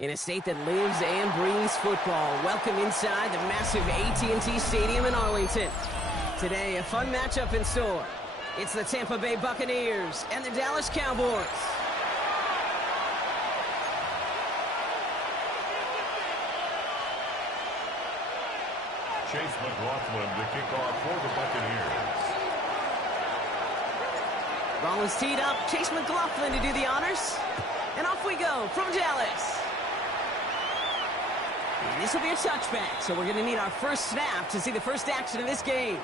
In a state that lives and breathes football, welcome inside the massive AT&T Stadium in Arlington. Today, a fun matchup in store. It's the Tampa Bay Buccaneers and the Dallas Cowboys. Chase McLaughlin, the kickoff for the Buccaneers. Ball is teed up. Chase McLaughlin to do the honors. And off we go from Dallas. And this will be a touchback, so we're going to need our first snap to see the first action of this game.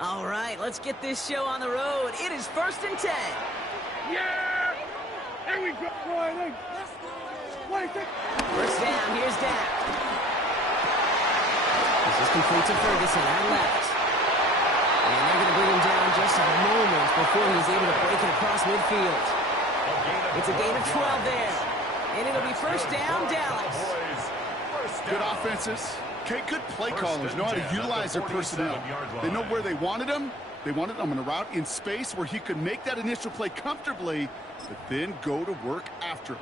All right, let's get this show on the road. It is 1st and 10. Yeah! Here we go, Riley! First down, here's Dak. This is complete to Ferguson on left. And they're going to bring him down just a moment before he's able to break it across midfield. It's a gain of 12 there. And it'll be first down, Dallas. Good offenses. Okay, good play callers know how to utilize their personnel. They know where they wanted him. They wanted him on a route in space where he could make that initial play comfortably, but then go to work after.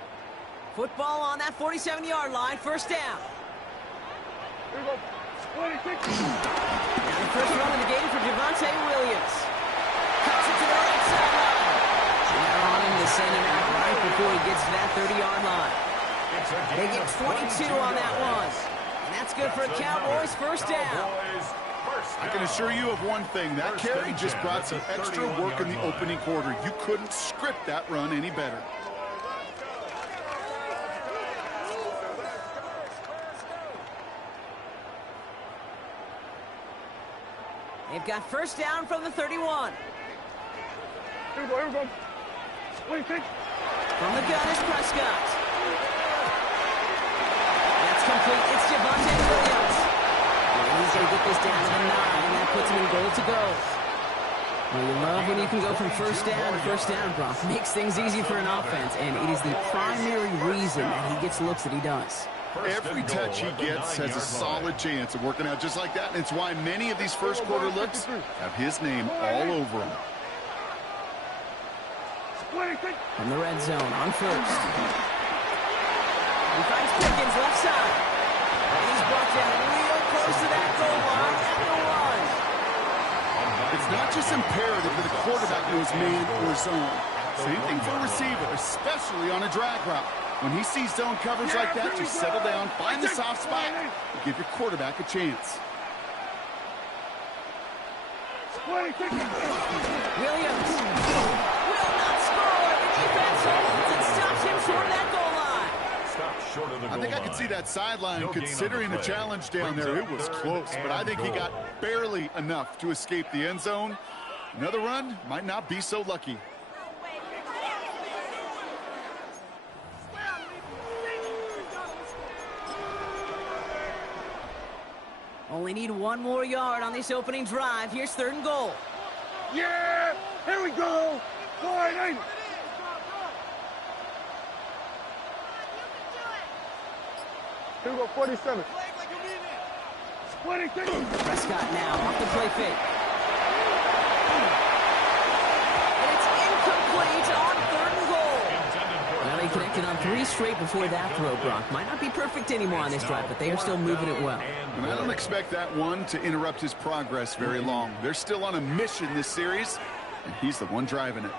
Football on that 47-yard line, first down. Here we go. 26. Now the first run of the game for Javonte Williams. Cuts it to the right sideline. And they're on him to send him out right before he gets to that 30-yard line. They get 22 on that one. And that's good for a Cowboys first down. I can assure you of one thing. That carry just brought some extra work in the opening quarter. You couldn't script that run any better. They've got first down from the 31. Here we go, here we go. Wait, take. From the gun is Prescott. That's complete. It's Javonte Williams. And he's going to get this down to the 9, and that puts him in goal to go. Well, you love when you can go from first down to first down, Brock. Makes things easy for an offense, and it is the primary reason that he gets looks that he does. Every touch he gets has a solid chance of working out just like that, and it's why many of these first quarter looks have his name all over them. From the red zone on first. He finds Pickens left side. And he's brought down real close to that goal line at the 1. It's not just imperative that a quarterback knows man or zone. Same thing for a receiver, especially on a drag route. When he sees zone coverage like that, just settle down, find the soft spot, and give your quarterback a chance. Williams will not score. The defense holds and stops him short of that goal line. Stop short of the goal line. I think I could see that sideline considering the challenge down there. It was close, but I think he got barely enough to escape the end zone. Another run might not be so lucky. Only need one more yard on this opening drive. Here's 3rd and goal. Yeah! Here we go! Wide. Here we go, 47. 26. Prescott now off the play fake. And it's incomplete on 3rd and goal. Well, they connected on 3 straight before that throw, Brock. Might not be perfect anymore on this drive, but they are still moving it well. And I don't expect that one to interrupt his progress very long. They're still on a mission this series, and he's the one driving it.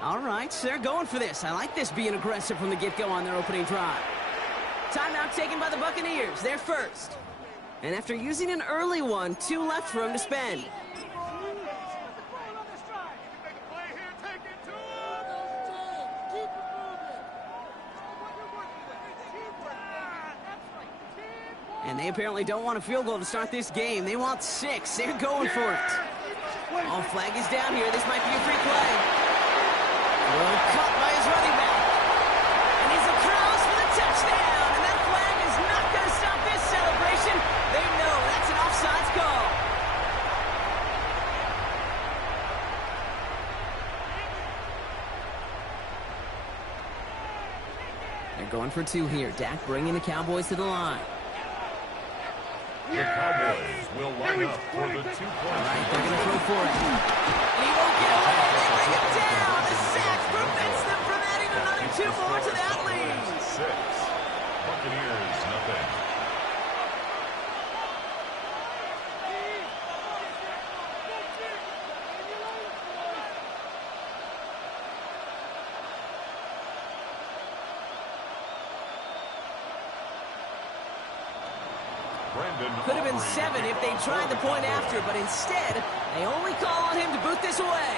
All right, so they're going for this. I like this being aggressive from the get-go on their opening drive. Timeout taken by the Buccaneers. They're first. And after using an early one, 2 left for him to spend. And they apparently don't want a field goal to start this game. They want 6. They're going for it. Oh, flag is down here. This might be a free play. Well, caught by his running back. And he's across for the touchdown. And that flag is not going to stop this celebration. They know that's an offsides call. They're going for 2 here. Dak bringing the Cowboys to the line. The Cowboys will line up for the 2-point. All right, they're going to throw for it. He won't get away. They bring it down. The sack prevents them from adding another 2 more to that lead. 6. Buccaneers, nothing. Could have been 7 if they tried the point after, but instead, they only call on him to boot this away.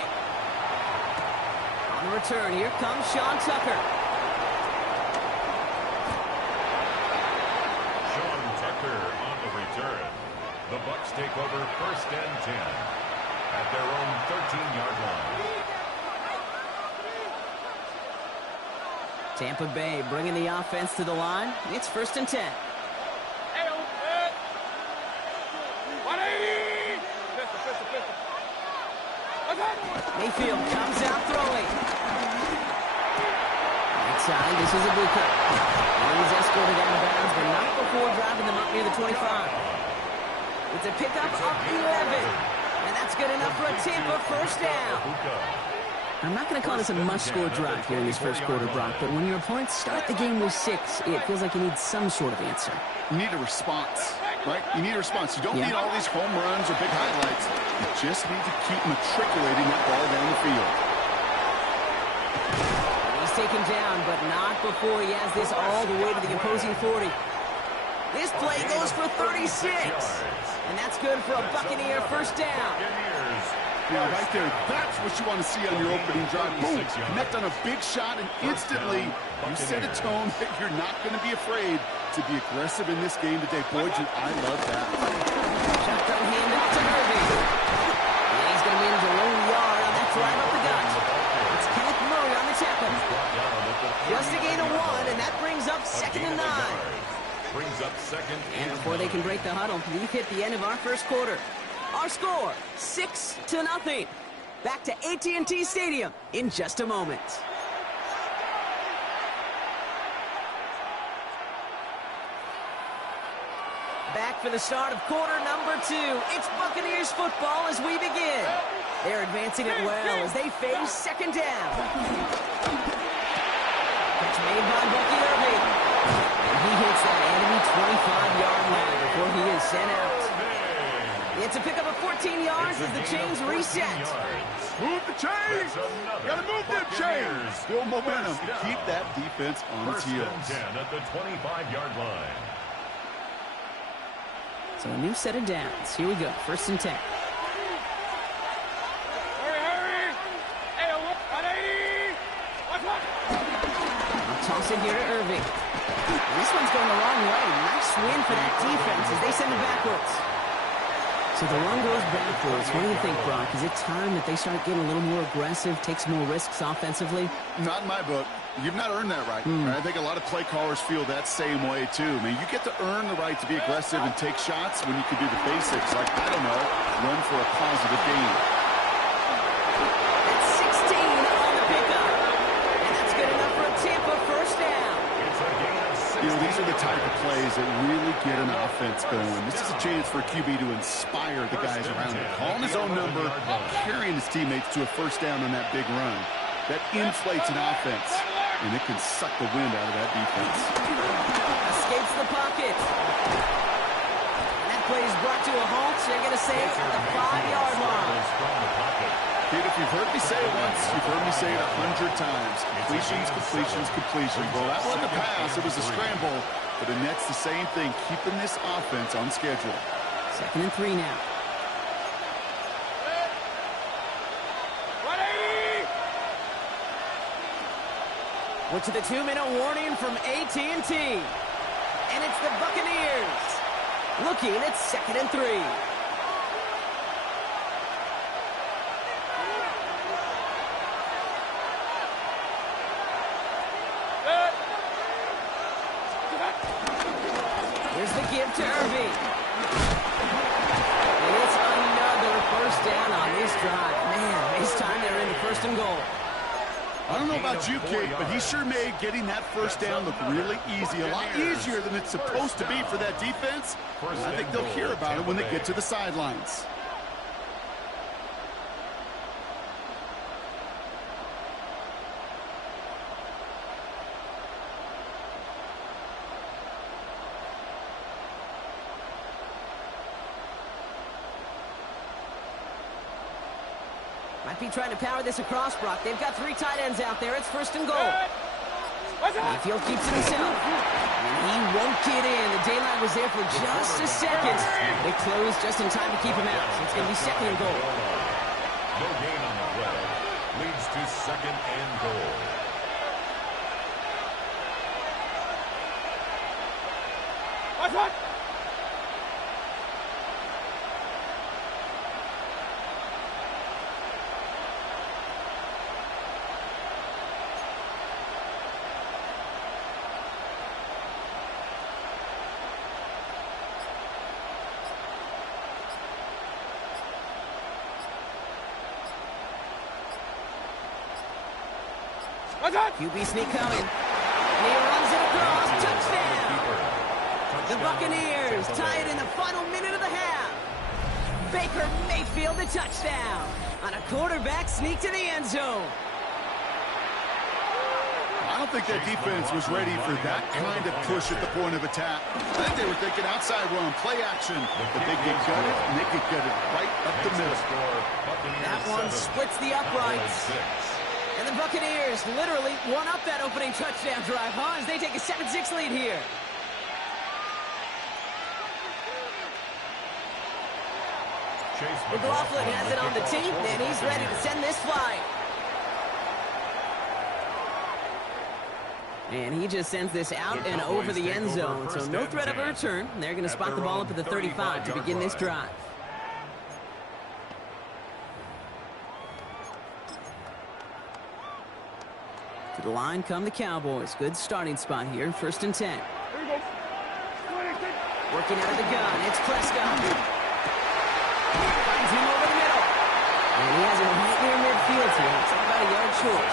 On the return, here comes Sean Tucker. Sean Tucker on the return. The Bucs take over 1st and 10 at their own 13-yard line. Tampa Bay bringing the offense to the line. It's 1st and 10. Mayfield comes out throwing. Outside, this is Ibuka. He's escorted out of bounds, but not before driving them up near the 25. It's a pickup of 11. And that's good enough for a Tampa 1st down. I'm not going to call this a must-score drive here in this 1st quarter, Brock, but when your opponents start the game with 6, it feels like you need some sort of answer. You need a response, right? You need a response. You don't need all these home runs or big highlights. You just need to keep matriculating that ball down the field. He's taken down, but not before he has this all the way to the opposing 40. This play goes for 36. And that's good for a Buccaneer 1st down. Yeah, right there. That's what you want to see on your opening drive. Boom! Connect on a big shot, and instantly you set a tone that you're not going to be afraid to be aggressive in this game today. Boy, I love that. Shotgun handoff to Irving. And he's going to manage a lone yard on that drive up the gut. It's Kenneth Murray on the tackle. Just a gain of 1, and that brings up 2nd and 9. And before they can break the huddle, we've hit the end of our 1st quarter. Our score, 6-0. Back to AT&T Stadium in just a moment. Back for the start of quarter number 2. It's Buccaneers football as we begin. They're advancing it well as they face 2nd down. Catch made by Bucky Irving. And he hits that enemy 25-yard line before he is sent out. It's a pickup of 14 yards as the chains reset. Move the chains! Gotta move them chains! Build momentum. Keep that defense on its heels. 1st and 10 at the 25-yard line. So a new set of downs. Here we go. 1st and 10. Hurry! Hey, 180! I'll toss it here to Irving. And this one's going the wrong way. Nice win for that defense as they send it backwards. So the run goes backwards. What do you think, Brock? Is it time that they start getting a little more aggressive, take some more risks offensively? Not in my book. You've not earned that right. I think a lot of play callers feel that same way, too. I mean, you get to earn the right to be aggressive and take shots when you can do the basics, like, I don't know, run for a positive gain. That's 16 on the pickup. And that's good enough for a Tampa 1st down. You know, these are the type of plays that really get an offense going. This is a chance for a QB to inspire the guys around him. Calling his own number, carrying his teammates to a 1st down on that big run. That inflates an offense, and it can suck the wind out of that defense. Escapes the pocket. And that play is brought to a halt. They're going to say it at the 5-yard line. Kid, if you've heard me say it once, you've heard me say it 100 times. Completions, completions, completions. Well, that wasn't a pass. It was a scramble. But the Nets, the same thing, keeping this offense on schedule. 2nd and 3 now. 180! We're to the 2-minute warning from AT&T. And it's the Buccaneers looking at 2nd and 3. Here's the give to Irving. And it's another 1st down on this drive. Man, this time they're into 1st and goal. I don't know about you, Kate, but he sure made getting that first down look really easy. A lot easier than it's supposed to be for that defense. And I think they'll hear about it when they get to the sidelines. Might be trying to power this across, Brock. They've got 3 tight ends out there. It's 1st and goal. Mayfield keeps it himself. And he won't get in. The daylight was there for just a second. They closed just in time to keep him out. So it's going to be 2nd and goal. No gain on the play. Leads to 2nd and goal. What? QB sneak coming. And he runs it across. Touchdown. The Buccaneers tie it in the final minute of the half. Baker Mayfield a touchdown on a quarterback sneak to the end zone. I don't think that defense was ready for that kind of push at the point of attack. I think they were thinking outside run, play action. But they get gutted, and they get gutted right up the middle. That one splits the uprights. And the Buccaneers literally won up that opening touchdown drive, as they take a 7-6 lead here. McLaughlin has it on the team, and he's ready to send this flight. And he just sends this out and over the end zone, so no threat of a return. They're going to spot the ball up at the 35 to begin this drive. To the line come the Cowboys. Good starting spot here, 1st and 10. Working out of the gun, it's Prescott. Finds him over the middle. And he has it right near midfield here. It's about a yard short.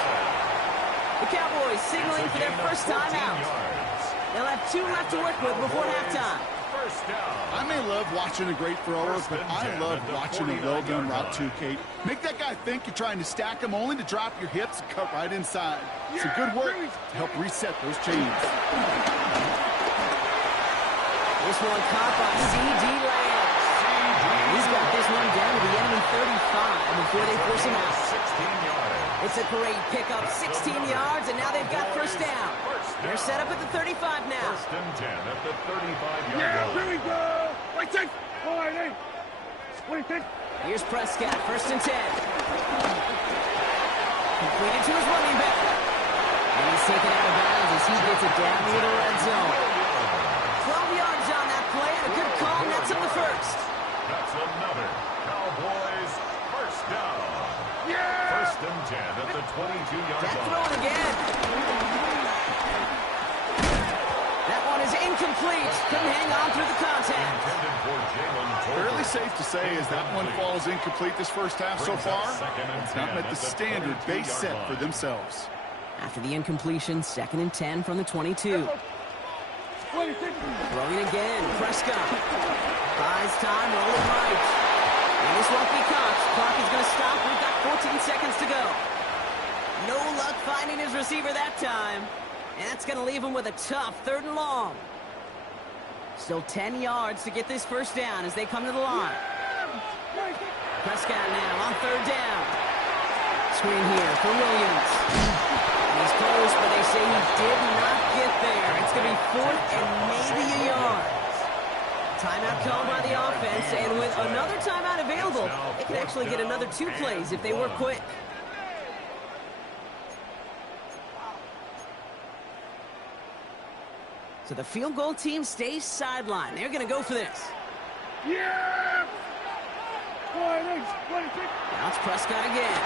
The Cowboys signaling for their first time out. They'll have 2 left to work with before halftime. I may love watching a great thrower, but I love watching a well-done route too, Kate. Make that guy think you're trying to stack him, only to drop your hips and cut right inside. It's a good work to help reset those chains. This one caught by C.D. Lamb. He's got this one down to the enemy 35 before they force him out. 16 yards. It's a great pickup, 16 yards, and now they've got first down. They're set up at the 35 now. 1st and 10 at the 35-yard Yeah, line. here we go. Wait, take. Wait, take. Here's Prescott, 1st and 10. Completed to his running back. And he's taken out of bounds as he gets it down near the red zone. 12 yards on that play, and a good call, and that's on the 1st. That's another Cowboys first down. Yeah! 1st and 10 at the 22-yard That line. throw it again. That one is incomplete. Couldn't hang on through the contact. Intended for Jalen Tolbert. Fairly safe to say as that one falls incomplete this first half so Brings up far. 2nd and It's not 10 met at the the standard they 22-yard set line. for themselves. After the incompletion, 2nd and 10 from the 22. Throwing again, Prescott. Buys time, rolling right. And this won't be caught. Clock is going to stop. We've got 14 seconds to go. No luck finding his receiver that time. And that's going to leave him with a tough 3rd and long. Still 10 yards to get this first down as they come to the line. Prescott now on 3rd down. Screen here for Williams. And he's close, but they say he did not get there. It's going to be 4th and maybe a yard. Timeout called by the offense, and with another timeout available, they can actually get another 2 plays if they work quick. So the field goal team stays sidelined. They're going to go for this. Yeah! Now it's Prescott again.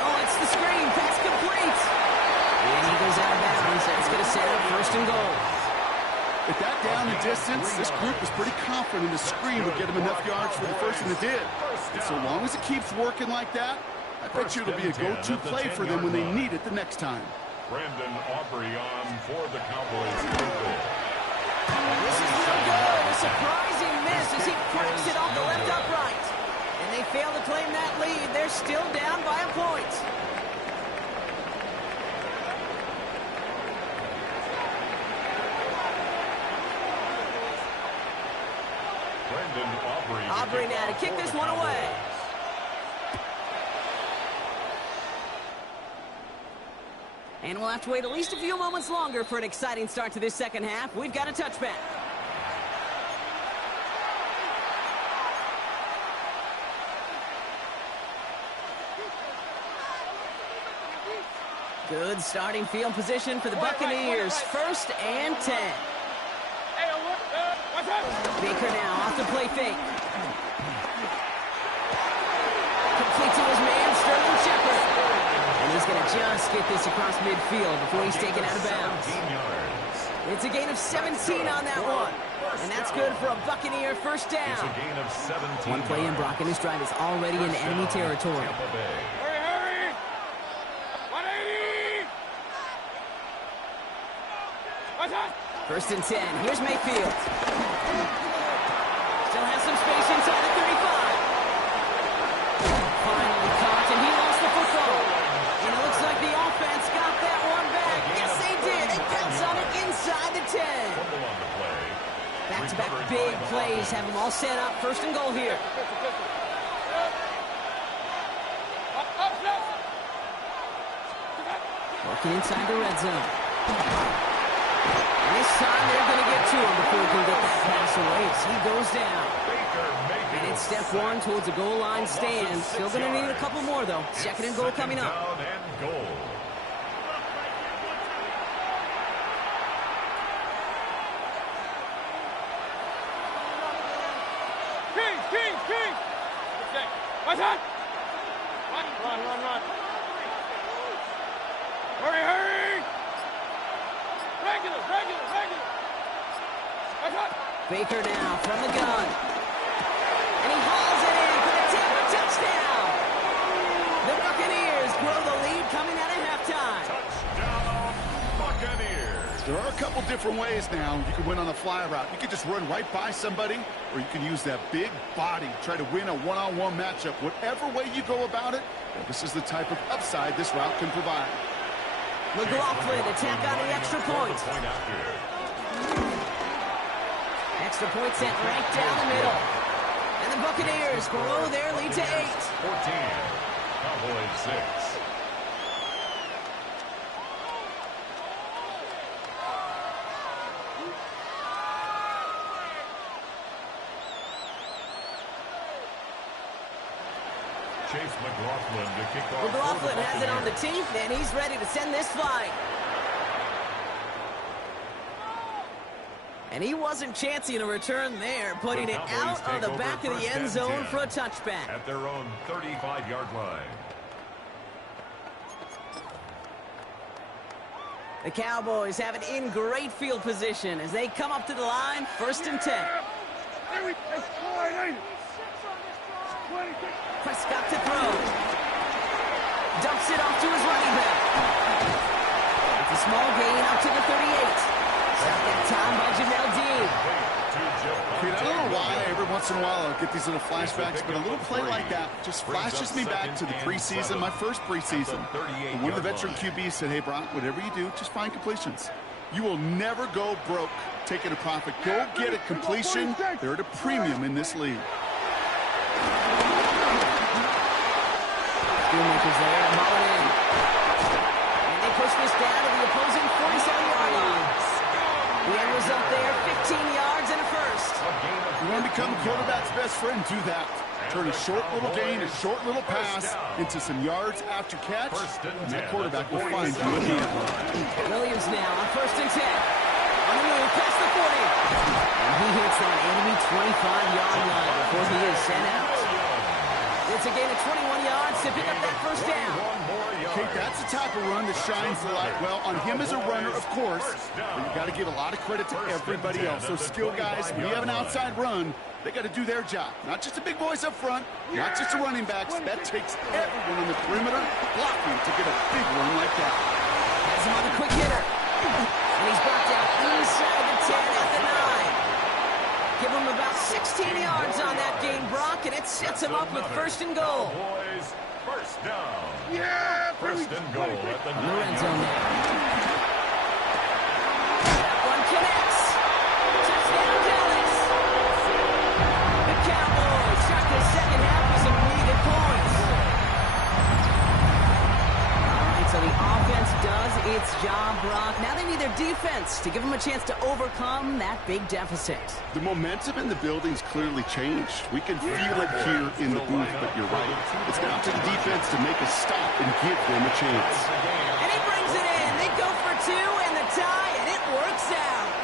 Oh, it's the screen. Pass complete. And he goes out of bounds. That's going to set up 1st and goal. At that down and distance, this group was pretty confident the screen would get him enough yards for the 1st, and it did. And so long as it keeps working like that, I bet you it'll be a go-to play for them when they need it the next time. Brandon Aubrey on for the Cowboys. This is no good. A surprising miss as he cracks it off the left upright. And they fail to claim that lead. They're still down by a point. Brandon Aubrey now to kick this one away. And we'll have to wait at least a few moments longer for an exciting start to this second half. We've got a touchback. Good starting field position for the Buccaneers. 1st and 10. Baker now off the play fake. Complete to his man, Sterling Shepard. And he's going to just get this across midfield before he's taken out of bounds. It's a gain of 17 on that one. And that's good for a Buccaneer first down. It's a gain of 17. One play in, Brock, and his drive is already into enemy territory. Hurry! 180! 1st and 10. Here's Mayfield. Still has some space inside the 35. Finally caught, and he lost the football. And it looks like the offense got that one back. Yes, they did. They bounce on it inside the 10. Back-to-back big plays have them all set up. 1st and goal here. Working inside the red zone. And this time they're going to get to him before he can get that pass away as he goes down. And it's step 1 towards a goal line stand. Still going to need a couple more, though. 2nd and goal coming up. Down and goal. King! What's that? Run. Hurry! Regular! What's that? Baker now from the gun. And he hauls it in for the Tampa touchdown. The Buccaneers grow the lead coming out of halftime. Touchdown, Buccaneers. There are a couple different ways now. You can win on a fly route. You can just run right by somebody, or you can use that big body, try to win a one-on-one matchup. Whatever way you go about it, this is the type of upside this route can provide. McLaughlin to tack on the extra point. Extra point set right down the middle. And the Buccaneers grow their lead to 8. 14. Cowboys 6. Chase McLaughlin to kick off. McLaughlin has it on the tee, and he's ready to send this flying. And he wasn't chancing a return there, putting it out on the back of the end zone for a touchback. At their own 35-yard line. The Cowboys have it in great field position as they come up to the line, 1st and 10. Prescott to throw. Dumps it off to his running back. It's a small gain up to the 38. Stop that time by Jamel Dean. I don't know why every once in a while I'll get these little flashbacks, but a little play like that just flashes me back to the preseason, my first preseason. And one of the veteran QBs said, hey, Brock, whatever you do, just find completions. You will never go broke taking a profit. Go get a completion. They're at a premium in this league. Makers there to haul it in. And they push this down to the opposing 47-yard line. The end result there, 15 yards and a first. You want to become a quarterback's best friend, do that. Turn a short little gain, a short little pass into some yards after catch, and that quarterback will find you at the end. Williams now on 1st and 10. On the move, past the 40. And he hits that enemy 25-yard line before he is sent out. It's a gain of 21 yards to pick up that first down. Okay, that's the type of run that shines the light. Well, on him as a runner, of course, but you got to give a lot of credit to everybody else. Those skill guys, when you have an outside run, they got to do their job. Not just the big boys up front, not just the running backs. That takes everyone on the perimeter blocking to get a big run like that. Has him on the quick hitter. And he's brought down inside the 10 at the 9. Give him about 16 yards on that gain, Brock, and it sets him up with first and goal. Boys, first down. Yeah, First and goal at the Red zone now. That one connects. Touchdown, Dallas. The Cowboys start the second half with some needed points. All right, so the offense does its job, Brock. Now they need their defense to give them a chance to overcome that big deficit. The momentum in the building's clearly changed. We can feel it here in the booth, but you're right. It's down to the defense to make a stop and give them a chance. And he brings it in. They go for two and the tie, and it works out.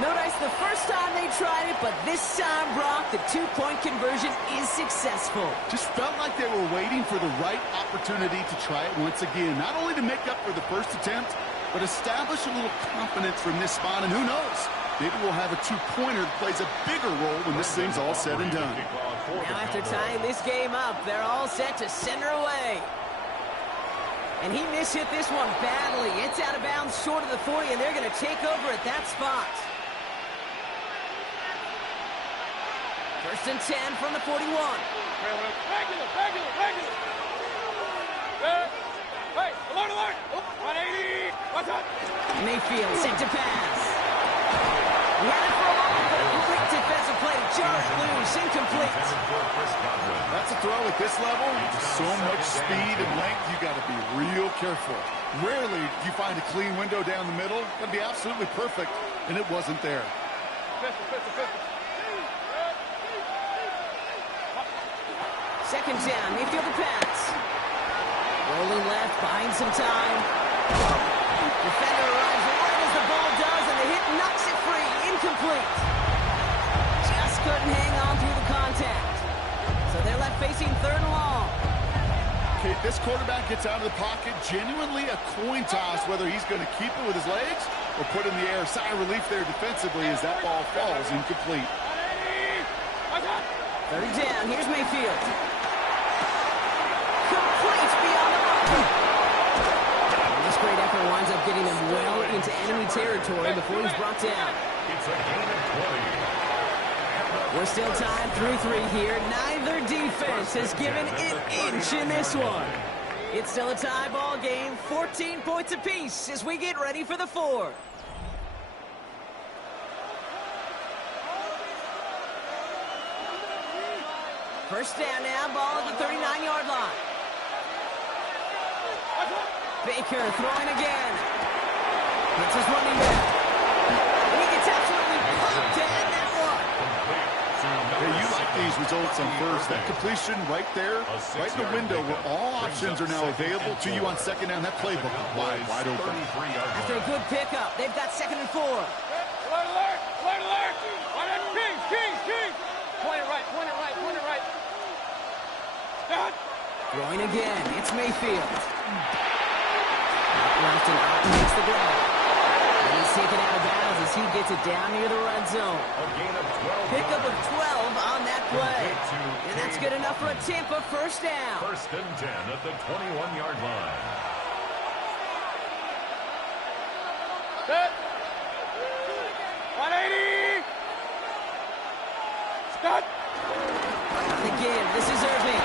Notice the first time they tried it, but this time, Brock, the two-point conversion is successful. Just felt like they were waiting for the right opportunity to try it once again. Not only to make up for the first attempt, but establish a little confidence from this spot. And who knows, maybe we'll have a two-pointer that plays a bigger role when this thing's all said and done. Now after tying this game up, they're all set to send her away. And he mishit this one badly. It's out of bounds short of the 40, and they're going to take over at that spot. First and 10 from the 41. Regular. Hey, alert. 180. What's up? Mayfield sent to pass. He had it for a moment, but a complete defensive play. Jarred loose, incomplete. That's a throw at this level. So much speed and length, you got to be real careful. Rarely do you find a clean window down the middle. That'd be absolutely perfect, and it wasn't there. Pistol. Second down, Mayfield the pass. Rolling left, buying some time. Defender arrives right as the ball does, and the hit knocks it free. Incomplete. Just couldn't hang on through the contact. So they're left facing third and long. Okay, this quarterback gets out of the pocket. Genuinely a coin toss whether he's going to keep it with his legs or put in the air. Sigh of relief there defensively as that ball falls incomplete. Third down, here's Mayfield. Complete beyond the mark. This great effort winds up getting him well into enemy territory before he's brought down. It's a gain of 20. We're still tied through 3 here. Neither defense has given an inch in this one. It's still a tie ball game, 14 points apiece as we get ready for the 4th. First down now, ball at the 39-yard line. Baker throwing again. Hits his running back. He gets absolutely pumped to end that one. Hey, you like these results on first. That completion right there, right in the window where all options are now available to you on second down. That playbook is wide open. After a good pickup, they've got second and 4. Alert! Kings! Point it right. Done. Throwing again, it's Mayfield. Out left and out makes the grab. And he's taken out of bounds as he gets it down near the red zone. Pickup of 12 on that play. And that's good enough for a Tampa first down. First and 10 at the 21-yard line. Set. 180. Start. And again, this is Irving.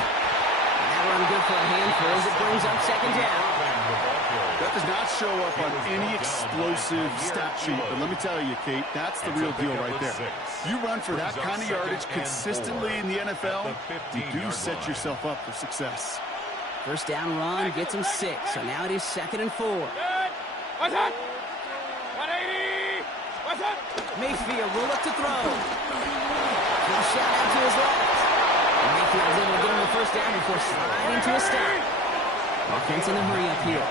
And that run good for a handful as it brings up second down. That does not show up on any explosive stat sheet, but let me tell you, Kate, that's the real deal right there. You run for that kind of yardage consistently in the NFL, you do set yourself up for success. First down run gets him 6, so now it is second and 4. What's up? 180. What's up? Mayfield will look to throw. He'll shout out to his left. Mayfield's able to get him the first down before sliding to a stop. Offense in a hurry up here.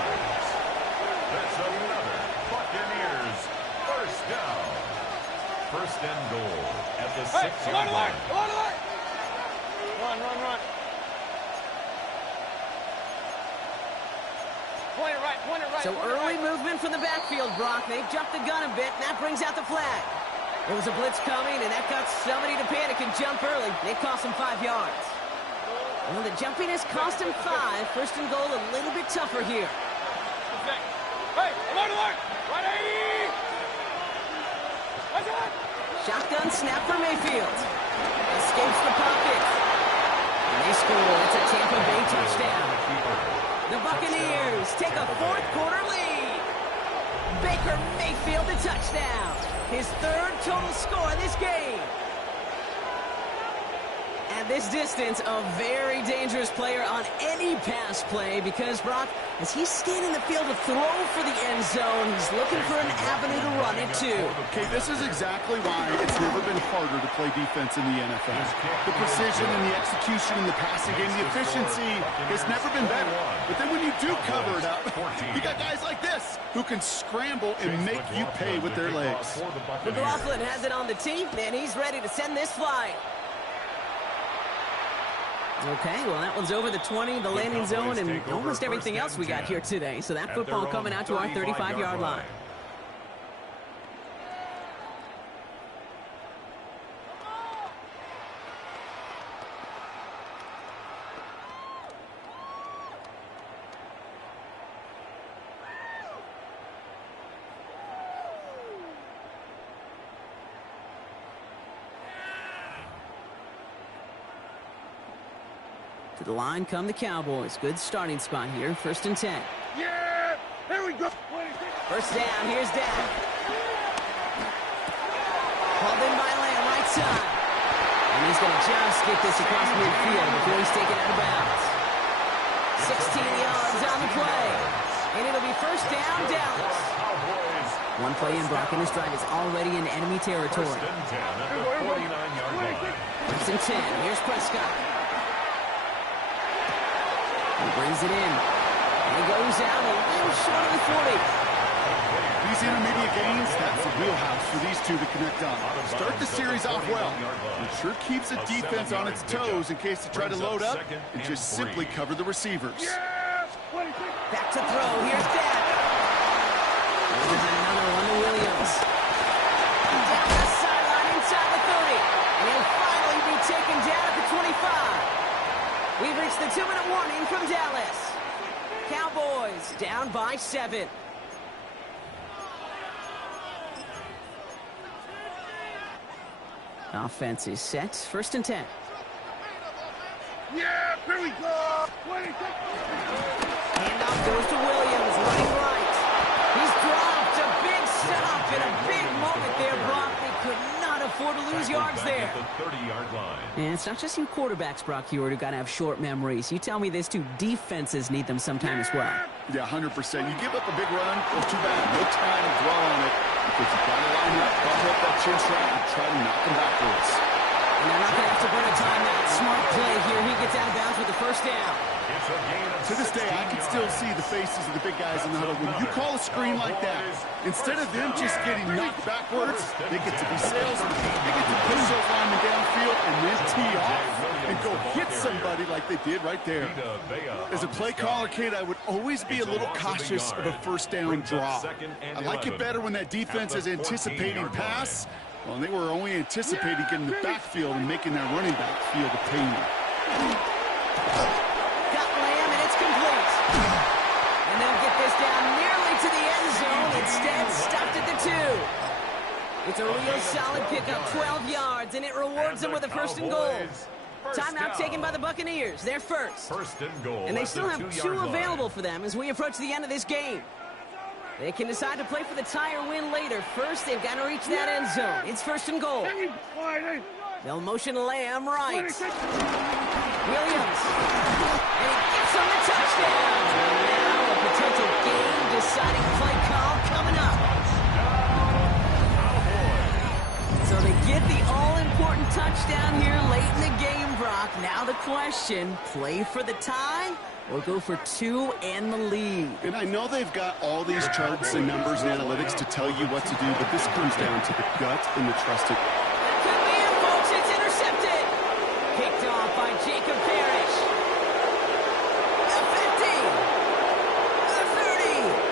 That's another Buccaneers first down. First and goal at the 6-yard line. Alert! Run, run, run. Point it right, point it right. So point it early right. movement from the backfield, Brock. They've jumped the gun a bit, and that brings out the flag. There was a blitz coming, and that got somebody to panic and jump early. They cost him 5 yards. Well, the jumping has cost him 5. First and goal, a little bit tougher here. Hey, alert, alert! Right 80! That's it! Shotgun snap for Mayfield. Escapes the pocket. And they score. It's a Tampa Bay touchdown. The Buccaneers take a fourth-quarter lead. Baker Mayfield a touchdown. His 3rd total score this game. At this distance, a very dangerous player on any pass play because, Brock, as he's scanning the field to throw for the end zone, he's looking for an avenue to run it to. Okay, this is exactly why it's never been harder to play defense in the NFL. The precision and the execution in the passing game, the efficiency has never been better. But then when you do cover it up, you got guys like this who can scramble and make you pay with their legs. McLaughlin has it on the tee, and he's ready to send this flying. Okay, well, that one's over the 20, the landing zone, and almost everything else we got here today. So that football coming out to our 35-yard line. To the line come the Cowboys. Good starting spot here. 1st and 10. Yeah! There we go! First down. Here's Dak. Called in by Lamb, right side. And he's going to just get this across midfield before he's taken out of bounds. 16 yards on the play. And it'll be first down, Dallas. One play in, Brock, and this drive is already in enemy territory. First and 10 at the 49-yard line. First and 10. Here's Prescott. He brings it in. And he goes out a little short of the 40. These intermediate gains, that's a wheelhouse for these two to connect on. Start the series off well. It sure keeps the defense on its toes in case they try to load up and just simply cover the receivers. Back to throw. Here's Dak. There's another one to Williams. Down the sideline inside the 30. And he'll finally be taken down at the 25. We've reached the 2-minute warning from Dallas. Cowboys down by 7. Offense is set. 1st and 10. Yeah, here we go! Handoff goes to Williams, running right. He's dropped a big stop and a big moment there, Brock. They could not afford to lose yards there. The 30-yard line. And it's not just you quarterbacks, Brock Hewitt, who got to have short memories. You tell me this too, defenses need them sometime as well. Yeah, 100%. You give up a big run, well, too bad. No time to dwell on it because you got to line up, bubble up that chin strap, and try to knock them backwards. And they're not going to have to burn a timeout. Smart play here. He gets out of bounds with the first down. It's a gain of To this day, I can still see the faces of the big guys in the huddle. When you call a screen like that, instead of them just getting knocked backwards, they get to be salesmen. They get to push those linemen downfield and then tee off and go hit somebody like they did right there. As a play caller, Kate, I would always be a little cautious of a first down draw. I like it better when that defense is anticipating pass. Well, and they were only anticipating getting the backfield and making that running back feel the pain. Got Lamb, and it's complete. And they'll get this down nearly to the end zone. Instead, stopped at the 2. It's a real solid pickup, 12 yards, and it rewards them with a 1st and goal. Timeout taken by the Buccaneers. They're first. First and goal. And they still have 2 available for them as we approach the end of this game. They can decide to play for the tie or win later. First, they've got to reach that end zone. It's 1st and goal. They'll motion Lamb right. Williams. And he gets on the touchdown. And now a potential game-deciding play call coming up. So they get the all-important touchdown here late in the game, Brock. Now the question, play for the tie or go for 2 and the lead? And I know they've got all these charts and numbers and analytics to tell you what to do, but this comes down to the gut and the trust. That could be it, folks. It's intercepted. Picked off by Jacob Parrish. The 50. The 30.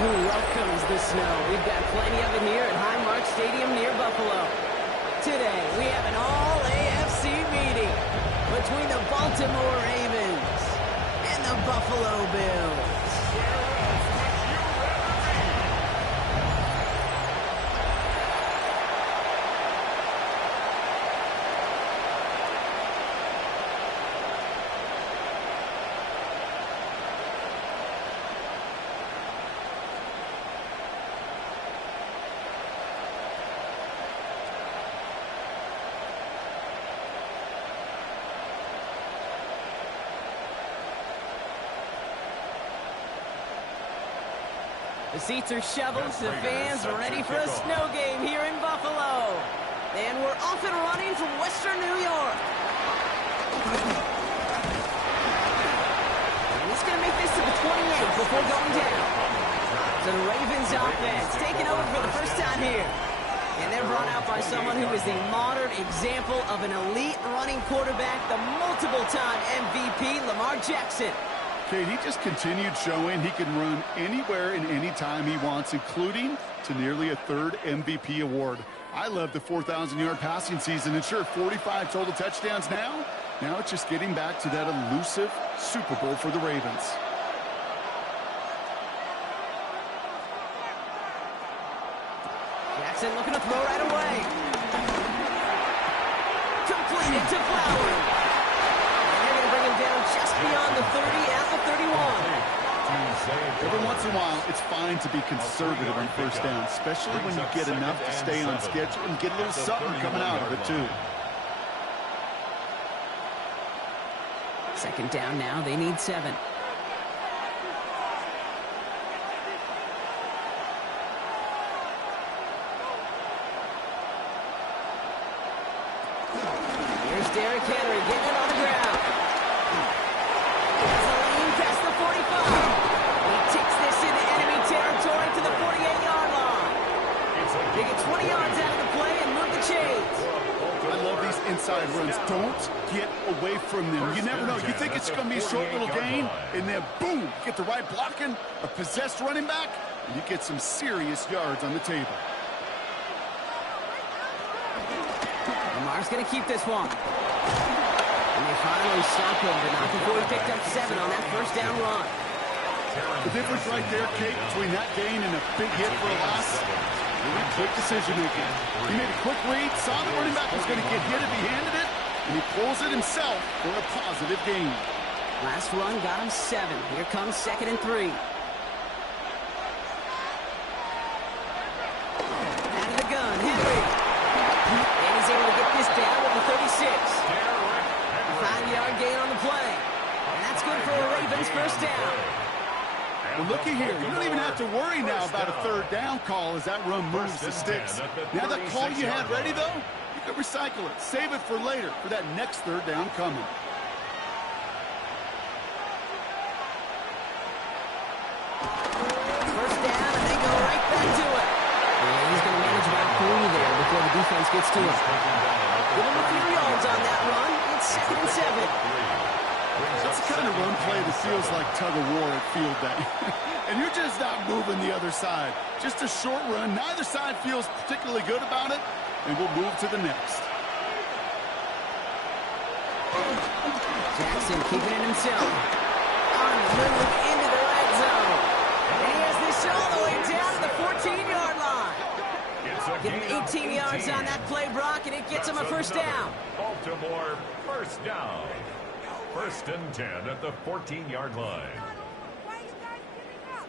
Welcomes the snow. We've got plenty of it here at Highmark Stadium near Buffalo. Today, we have an all-AFC meeting between the Baltimore Ravens and the Buffalo Bills. The seats are shoveled, the fans are ready for a snow game here in Buffalo. And we're off and running from Western New York. And he's going to make this to the 28 before going down. So the Ravens offense taking over for the first time here. And they're brought out by someone who is the modern example of an elite running quarterback, the multiple-time MVP, Lamar Jackson. Kate, he just continued showing he can run anywhere and anytime he wants, including to nearly a third MVP award. I love the 4,000-yard passing season, and sure, 45 total touchdowns now. Now it's just getting back to that elusive Super Bowl for the Ravens. Jackson looking to throw right away. Completed to Flowers. Bring him down just beyond the 30 at the 31. Every once in a while, it's fine to be conservative on first down, especially when you get enough to stay on schedule and get a little something coming out of it, too. Second down now. They need 7. Here's Derrick Henry getting it on the ground. Past the 45. He takes this into enemy territory to the 48-yard line. They get 20 yards downs. Don't get away from them. You never know. You think it's going to be a short little gain, and then boom, get the right blocking, a possessed running back, and you get some serious yards on the table. Lamar's going to keep this one. And they finally stop him, but not before he picked up 7 on that first down run. The difference right there, Kate, between that gain and a big hit for a loss, really quick decision-making. He made a quick read, saw the running back was going to get hit if he handed it, and he pulls it himself for a positive gain. Last run got him 7. Here comes 2nd and 3. Out of the gun, Henry. And he's able to get this down with the 36. A 5-yard gain on the play. And that's good for a Ravens first down. Well, looky here. You don't even have to worry now about a 3rd down call as that run moves the sticks. Now that call you had ready, though, you can recycle it. Save it for later for that next 3rd down coming. First down, and they go right back to it. And he's going to manage about 3 there before the defense gets to him. Give him a few yards on that run. It's 2nd and 7. It's the kind of run play that feels like tug-of-war at field day. And you're just not moving the other side. Just a short run. Neither side feels particularly good about it, and we'll move to the next. Jackson keeping it himself. On the move into the red zone. And he has this all the way down to the 14-yard line. Give him 18 yards on that play, Brock, and it gets him a first down. Baltimore first down. 1st and 10 at the 14-yard line. Why are you guys giving up?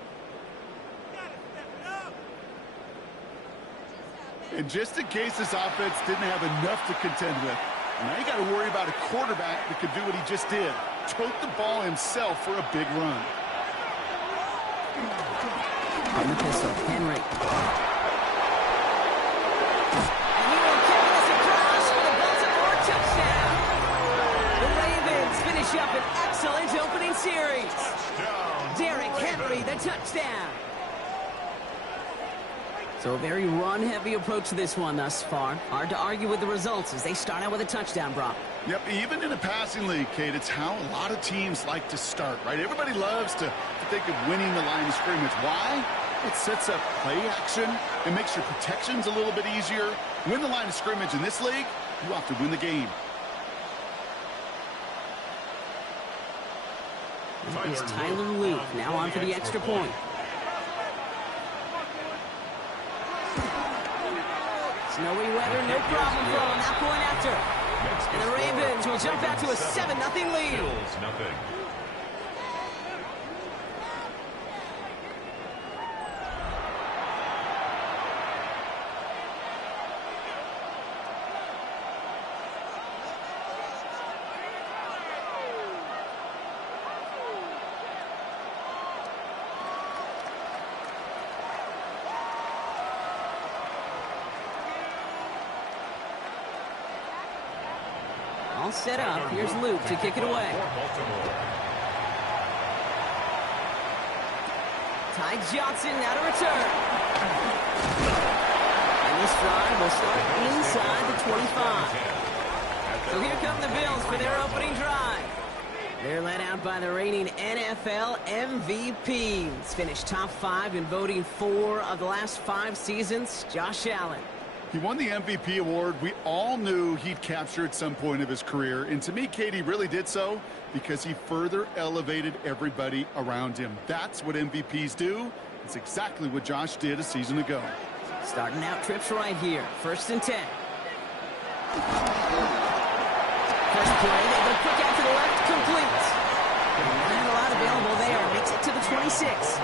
You gotta step it up. And just in case this offense didn't have enough to contend with, now you got to worry about a quarterback that could do what he just did. Tote the ball himself for a big run. On the pistol, Henry. And he will carry this across for the Baltimore touchdown. The Ravens finish up an excellent opening series. Derrick Henry, the touchdown. So a very run-heavy approach to this one thus far. Hard to argue with the results as they start out with a touchdown, Brock. Yep, even in a passing league, Kate, it's how a lot of teams like to start, right? Everybody loves to think of winning the line of scrimmage. Why? It sets up play action. It makes your protections a little bit easier. Win the line of scrimmage in this league, you have to win the game. Here's Tyler Luke, now on for the extra point. Snowy weather, no problem for him. That point after. And the Ravens will jump out to a 7-0 lead. All set up. Here's Luke to kick it away. Ty Johnson now to return. And this drive will start inside the 25. So here come the Bills for their opening drive. They're led out by the reigning NFL MVPs. Finished top 5 in voting 4 of the last 5 seasons, Josh Allen. He won the MVP award. We all knew he'd capture at some point of his career. And to me, Katie really did so because he further elevated everybody around him. That's what MVPs do. It's exactly what Josh did a season ago. Starting out trips right here. 1st and 10. First play, they go quick out to the left, complete. Not a lot available there. Makes it to the 26.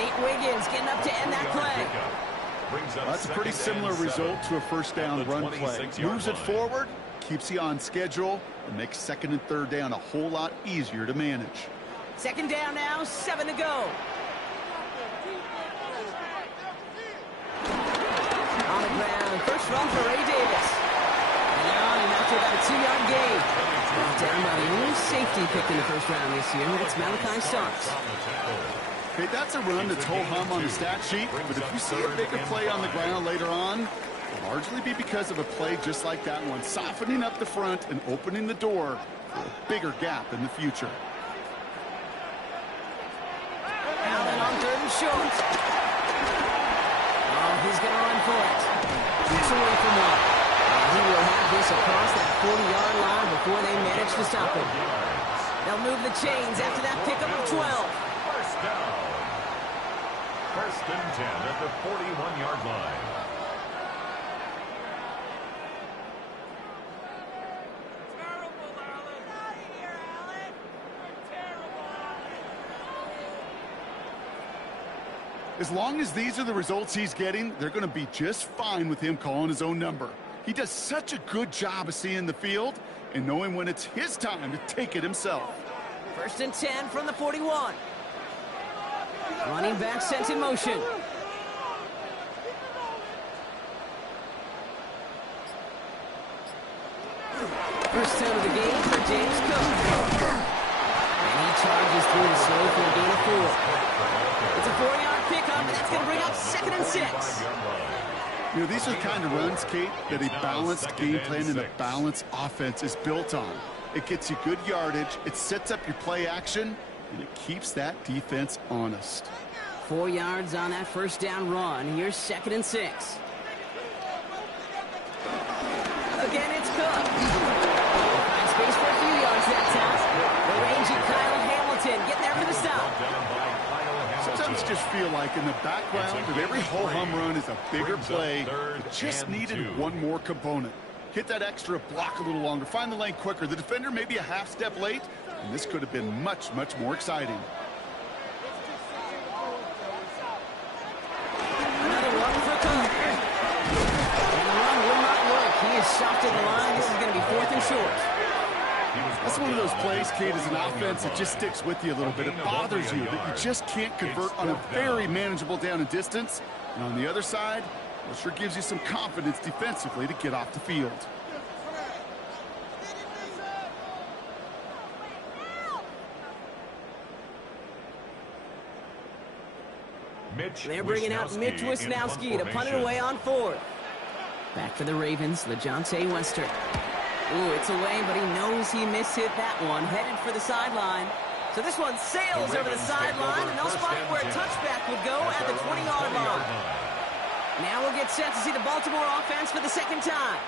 Nate Wiggins getting up to end that play. That's a pretty similar result to a first down run play. Moves it forward, keeps you on schedule, and makes 2nd and 3rd down a whole lot easier to manage. 2nd down now, 7 to go. On the ground, first run for Ray Davis. And on and after about a 2-yard gain. Down by the only safety picked in the first round this year. It's Malachi Starks. Okay, that's a run that's ho-hum on the stat sheet, but if you see a bigger play on the ground later on, will largely be because of a play just like that one, softening up the front and opening the door for a bigger gap in the future. Allen on 3rd and short. Oh, he's going to run for it. He's away from one. He will have this across that 40-yard line before they manage to stop him. They'll move the chains after that pickup of 12. First down. 1st and 10 at the 41-yard line. Terrible, Allen. Get out of here, Allen. You're terrible, Allen. As long as these are the results he's getting, they're going to be just fine with him calling his own number. He does such a good job of seeing the field and knowing when it's his time to take it himself. 1st and 10 from the 41. Running back sent in motion. First down of the game for James Cook. And he charges through the slow for a gain of 4. It's a 4-yard pickup, and that's going to bring up 2nd and 6. You know, these are the kind of runs, Kate, that a balanced game plan and a balanced offense is built on. It gets you good yardage, it sets up your play action, and it keeps that defense honest. 4 yards on that first down run. Here's 2nd and 6. Again, it's Cook. Find space for a few yards that time. The rangy Kyle Hamilton getting there for the stop. Sometimes just feel like in the background of every ho-hum run is a bigger play. It just needed one more component. Hit that extra block a little longer. Find the lane quicker. The defender may be a half step late, and this could have been much, much more exciting. Another run for Cook. And the run will not work. He is shot to the line. This is going to be 4th and short. That's one of those plays, Kate, as an offense that just sticks with you a little bit. It bothers you that you just can't convert on a very manageable down and distance. And on the other side, it sure gives you some confidence defensively to get off the field. They're bringing out Mitch Wisnowski to punt it away on 4th. Back for the Ravens, LeJohntay Wester. Ooh, it's away, but he knows he mishit that one. Headed for the sideline. So this one sails over the sideline, and they'll spot it where a touchback would go at the 20-yard line. Now we'll get set to see the Baltimore offense for the 2nd time.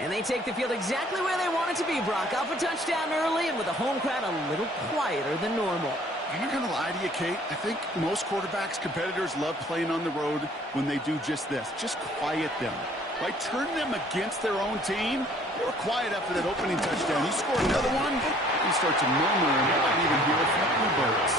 And they take the field exactly where they want it to be, Brock. Off a touchdown early, and with the home crowd a little quieter than normal. I'm not going to lie to you, Kate. I think most quarterbacks, competitors love playing on the road when they do just this. Just quiet them. By turning them against their own team, they were quiet after that opening touchdown. You score another one, you start to murmur and not even hear a few bluebirds.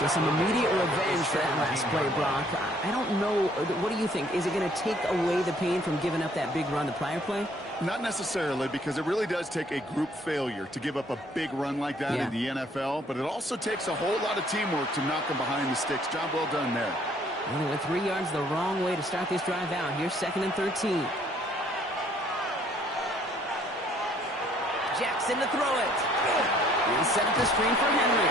So some immediate revenge for that last play, Brock. I don't know. What do you think? Is it going to take away the pain from giving up that big run the prior play? Not necessarily, because it really does take a group failure to give up a big run like that in the NFL, but it also takes a whole lot of teamwork to knock them behind the sticks. Job well done there. Only went 3 yards the wrong way to start this drive out. Here's 2nd and 13. Jackson to throw it. He'll set up the screen for Henry.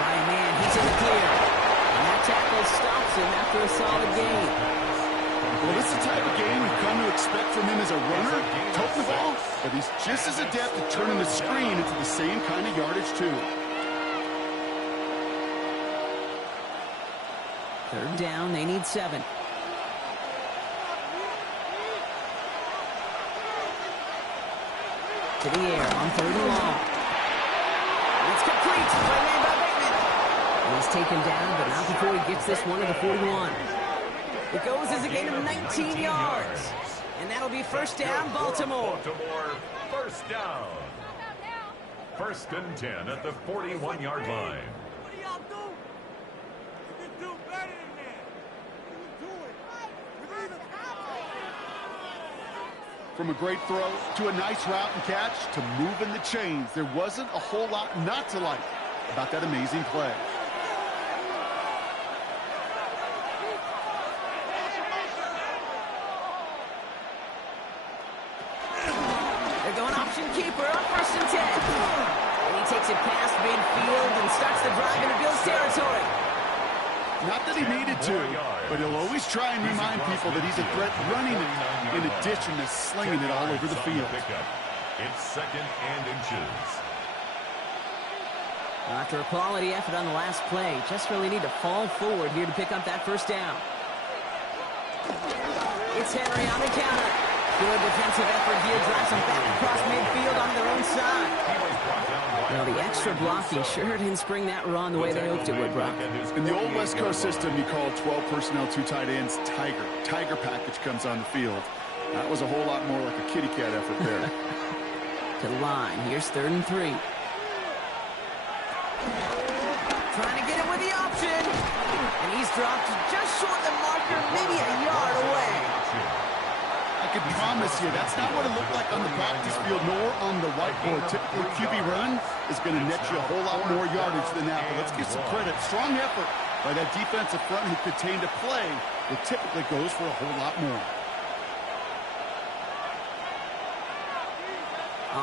By man, he's in the clear. And that tackle stops him after a solid gain. Well, this is the type of game we've come to expect from him as a runner, toting the ball, but he's just as adept at turning the screen into the same kind of yardage, too. 3rd down, they need 7. To the air on 3rd and long. It's complete. Play made by Bateman. He's taken down, but not before he gets this one to the 41. It goes as a gain of 19 yards. And that'll be 1st down, Baltimore. Baltimore, 1st down. 1st and 10 at the 41-yard line. What do y'all do? You can do better than that. You can do it. You need to. From a great throw to a nice route and catch to moving the chains, there wasn't a whole lot not to like about that amazing play. They're going option keeper on 1st and 10. And he takes it past midfield and starts the drive into Bill's territory. Not that he needed to, but he'll always try and remind people that he's a threat running it in addition to slinging it all over the field. It's 2nd and inches. After a quality effort on the last play, just really need to fall forward here to pick up that first down. It's Henry on the counter. Good defensive effort here, drives them back across midfield on their own side. Well, the extra blocking sure didn't spring that run the way they hoped it would, Brock. In the old West Coast system, you call 12 personnel, 2 tight ends, Tiger. Tiger package comes on the field. That was a whole lot more like a kitty cat effort there. To the line. Here's 3rd and 3. Trying to get him with the option. And he's dropped just short the marker, maybe a yard away. I can promise you, that's not what it looked like on the practice field, nor on the whiteboard. Typically, QB run is going to net you a whole lot more yardage than that. But let's give some credit. Strong effort by that defensive front who contained a play that typically goes for a whole lot more.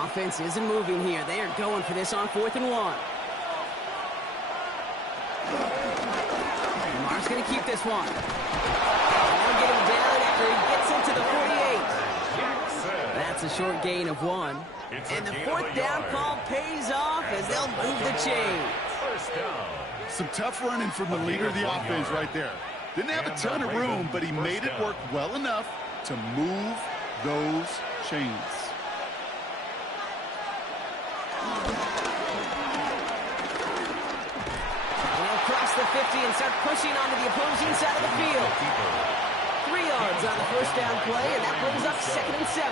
Offense isn't moving here. They are going for this on 4th and 1. Lamar's going to keep this one. They'll get him down after he gets into the 48. That's a short gain of 1. And the 4th down call pays off as they'll move the chains. Some tough running from the leader of the offense right there. Didn't have a ton of room, but he made it work well enough to move those chains. They'll cross the 50 and start pushing onto the opposing side of the field. 3 yards on the first down play, and that brings up 2nd and 7.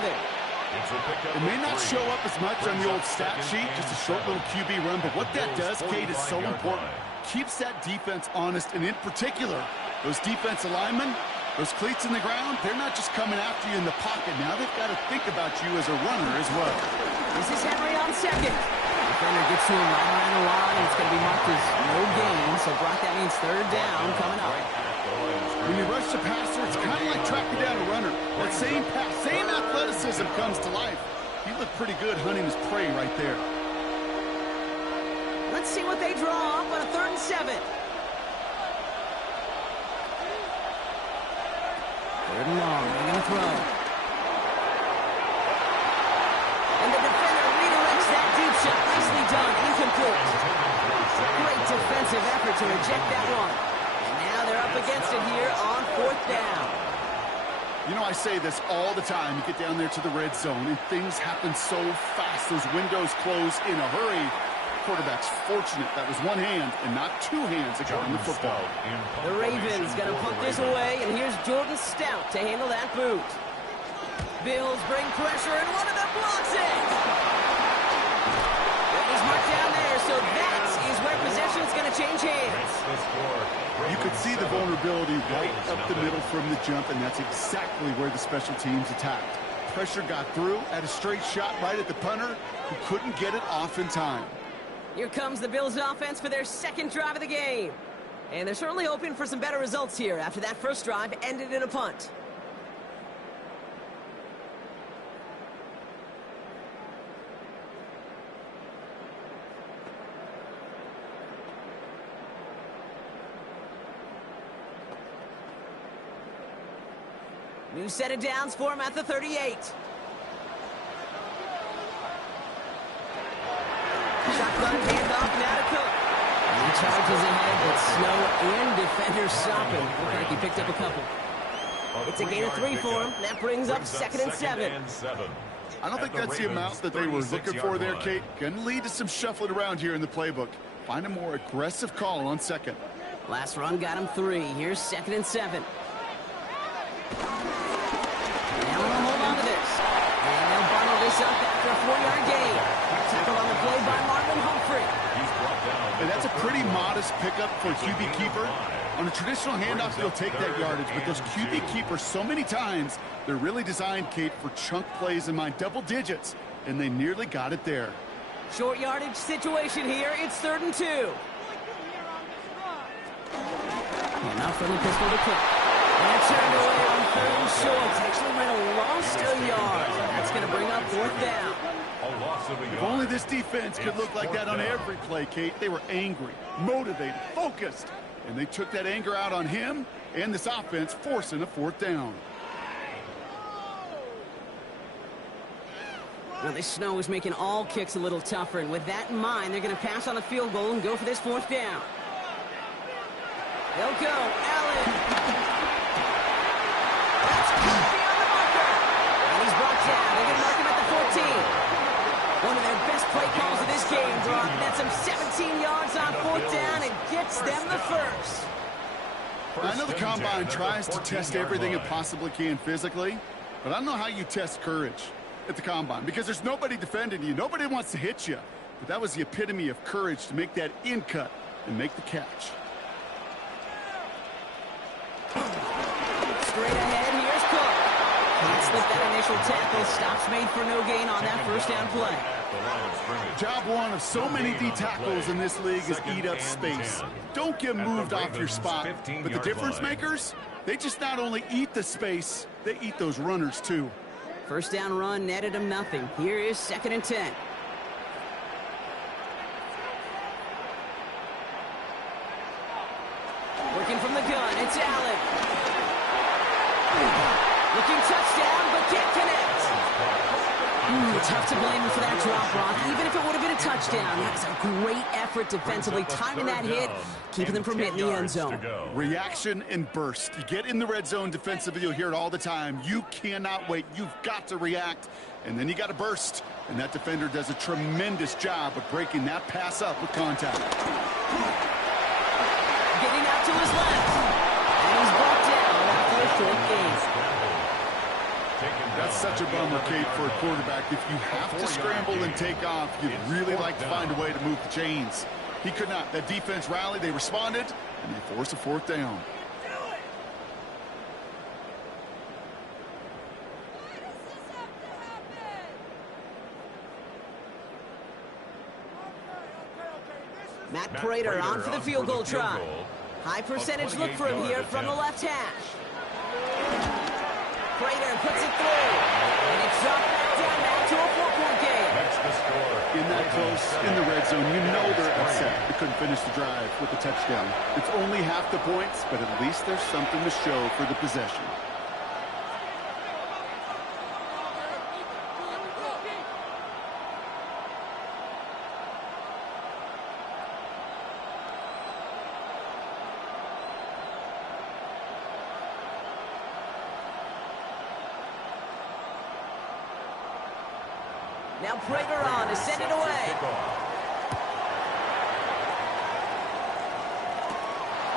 It may not show up as much on the old stat sheet, just a short little QB run, but what that does, Kate, is so important. Keeps that defense honest, and in particular, those defensive linemen, those cleats in the ground, they're not just coming after you in the pocket. Now they've got to think about you as a runner as well. This is Henry on 2nd. Defender gets to him right around the line, and it's going to be marked as no gain. So, Brock, that means 3rd down coming up. When you rush the passer, it's kind of like tracking down a runner. That same pass, same athleticism comes to life. He looked pretty good hunting his prey right there. Let's see what they draw up on a 3rd and 7. 3rd and long. They're going to throw. And the defender redirects that deep shot. Nicely done. Incomplete. Great defensive effort to reject that one. And now they're up against it here on 4th down. You know, I say this all the time. You get down there to the red zone, and things happen so fast. Those windows close in a hurry. Quarterback's fortunate that was one hand and not 2 hands that got him the football. The Ravens going to put this away, and here's Jordan Stout to handle that boot. Bills bring pressure, and one of them blocks it. That was marked down there, so that is where possession is going to change hands. You could see the vulnerability right up the middle from the jump, and that's exactly where the special teams attacked. Pressure got through, had a straight shot right at the punter, who couldn't get it off in time. Here comes the Bills offense for their 2nd drive of the game. And they're certainly hoping for some better results here after that first drive ended in a punt. New set of downs for him at the 38. Shotgun handoff now to Cook. He charges ahead, but Snow and defenders stop him. Looks like he picked up a couple. It's a gain of 3 for him. That brings up 2nd and 7. I don't think that's the amount that they were looking for there, Kate. Going to lead to some shuffling around here in the playbook. Find a more aggressive call on 2nd. Last run got him 3. Here's 2nd and 7. Now they'll hold on to this. And they'll bundle this up after a 4-yard gain. Tackle on the play by Marvin Humphrey. And that's a pretty modest pickup for a QB keeper. On a traditional handoff, he'll take that yardage. But those QB keepers, so many times, they're really designed, Kate, for chunk plays in my double digits. And they nearly got it there. Short yardage situation here. It's 3rd and 2. And now from the pistol to Cook. And turned away on 3rd and short. Actually might have lost a yard. That's going to bring up 4th down. If only this defense could look like that on every play, Kate. They were angry, motivated, focused. And they took that anger out on him and this offense, forcing a 4th down. Well, this snow is making all kicks a little tougher, and with that in mind, they're going to pass on the field goal and go for this 4th down. They'll go. Allen. That's beyond the marker. And he's brought down. They're going to mark him at the 14. One of their best play calls of this game, Brock. Nets him 17 yards on 4th down and gets them the first. I know the Combine tries to test everything it possibly can physically, but I don't know how you test courage at the Combine, because there's nobody defending you. Nobody wants to hit you. But that was the epitome of courage to make that in cut and make the catch. Straight ahead, here's Cook. Can't slip that initial tackle. Stops made for no gain on that 1st down play. Job one of so many D tackles in this league is eat up space. Don't get moved off your spot. But the difference makers, they just not only eat the space, they eat those runners too. 1st down run netted him nothing. Here is 2nd and 10. Working from the gun, it's Allen. Looking touchdown, but can't connect. Tough to blame him for that drop, Brock. Even if it would have been a touchdown, that was a great effort defensively, timing that hit, keeping them from hitting the end zone. Reaction and burst. You get in the red zone defensively, you'll hear it all the time. You cannot wait. You've got to react, and then you got to burst. And that defender does a tremendous job of breaking that pass up with contact. Getting out to his left. And he's brought down after a short gain. That's such a bummer, Kate, for a quarterback. If you have to scramble and take off, you'd really like to find a way to move the chains. He could not. That defense rallied, they responded, and they forced a 4th down. Matt Prater on for the field goal try. High percentage look for him here from the left hash. Prater puts it through. And it's dropped back down now to a 4-point game. In that close, in the red zone, you know they're upset. They couldn't finish the drive with the touchdown. It's only half the points, but at least there's something to show for the possession. Now Prater on to send it away.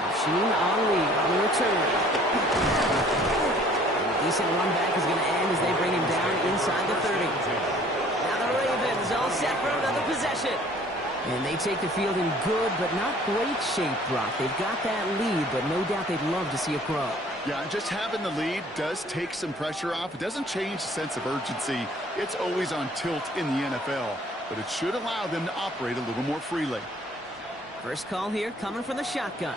Machine on lead on the return. And a decent run back is going to end as they bring him down inside the 30. Now the Ravens all set for another possession. And they take the field in good but not great shape, Brock. They've got that lead, but no doubt they'd love to see it grow. Yeah, and just having the lead does take some pressure off. It doesn't change the sense of urgency. It's always on tilt in the NFL, but it should allow them to operate a little more freely. First call here coming from the shotgun.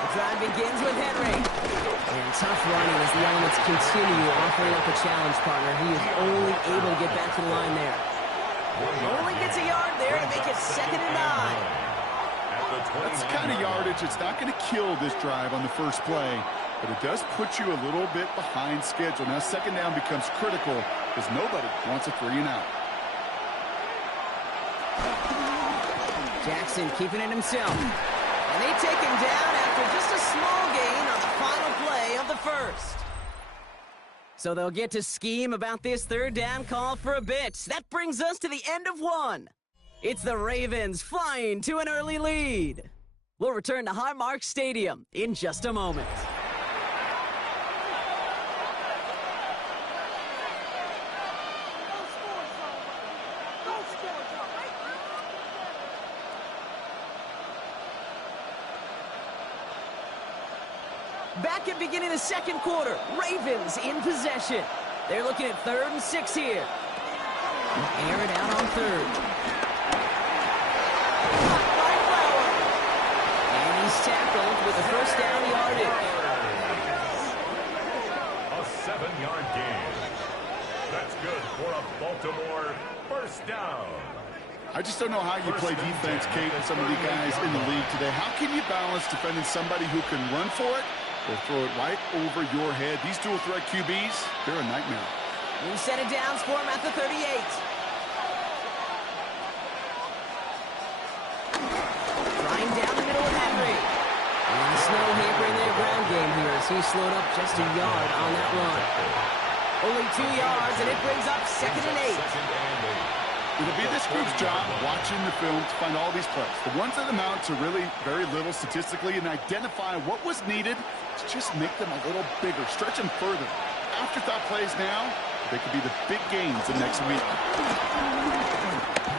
The drive begins with Henry. And tough running as the elements continue offering up a challenge partner. He is only able to get back to the line there. Only gets a yard there to make it 2nd and 9. That's the kind of yardage. It's not going to kill this drive on the first play, but it does put you a little bit behind schedule. Now 2nd down becomes critical because nobody wants a 3 and out. Jackson keeping it himself. And they take him down after just a small gain on the final play of the first. So they'll get to scheme about this 3rd down call for a bit. That brings us to the end of one. It's the Ravens flying to an early lead. We'll return to Highmark Stadium in just a moment. Back at beginning of the 2nd quarter, Ravens in possession. They're looking at 3rd and 6 here. Air it out on 3rd. Tackled with a 1st down yardage. A 7-yard gain. That's good for a Baltimore 1st down. I just don't know how you play defense, Kate, with some of the guys in the league today. How can you balance defending somebody who can run for it or throw it right over your head? These dual threat QBs, they're a nightmare. New set of downs for him at the 38. Trying down the middle of Henry. And the snow hampering their ground game here as he slowed up just a yard on that run. Only 2 yards, and it brings up 2nd and 8. It'll be this group's job watching the film to find all these plays. The ones that amount to really very little statistically and identify what was needed to just make them a little bigger, stretch them further. Afterthought plays now, they could be the big gains of next week.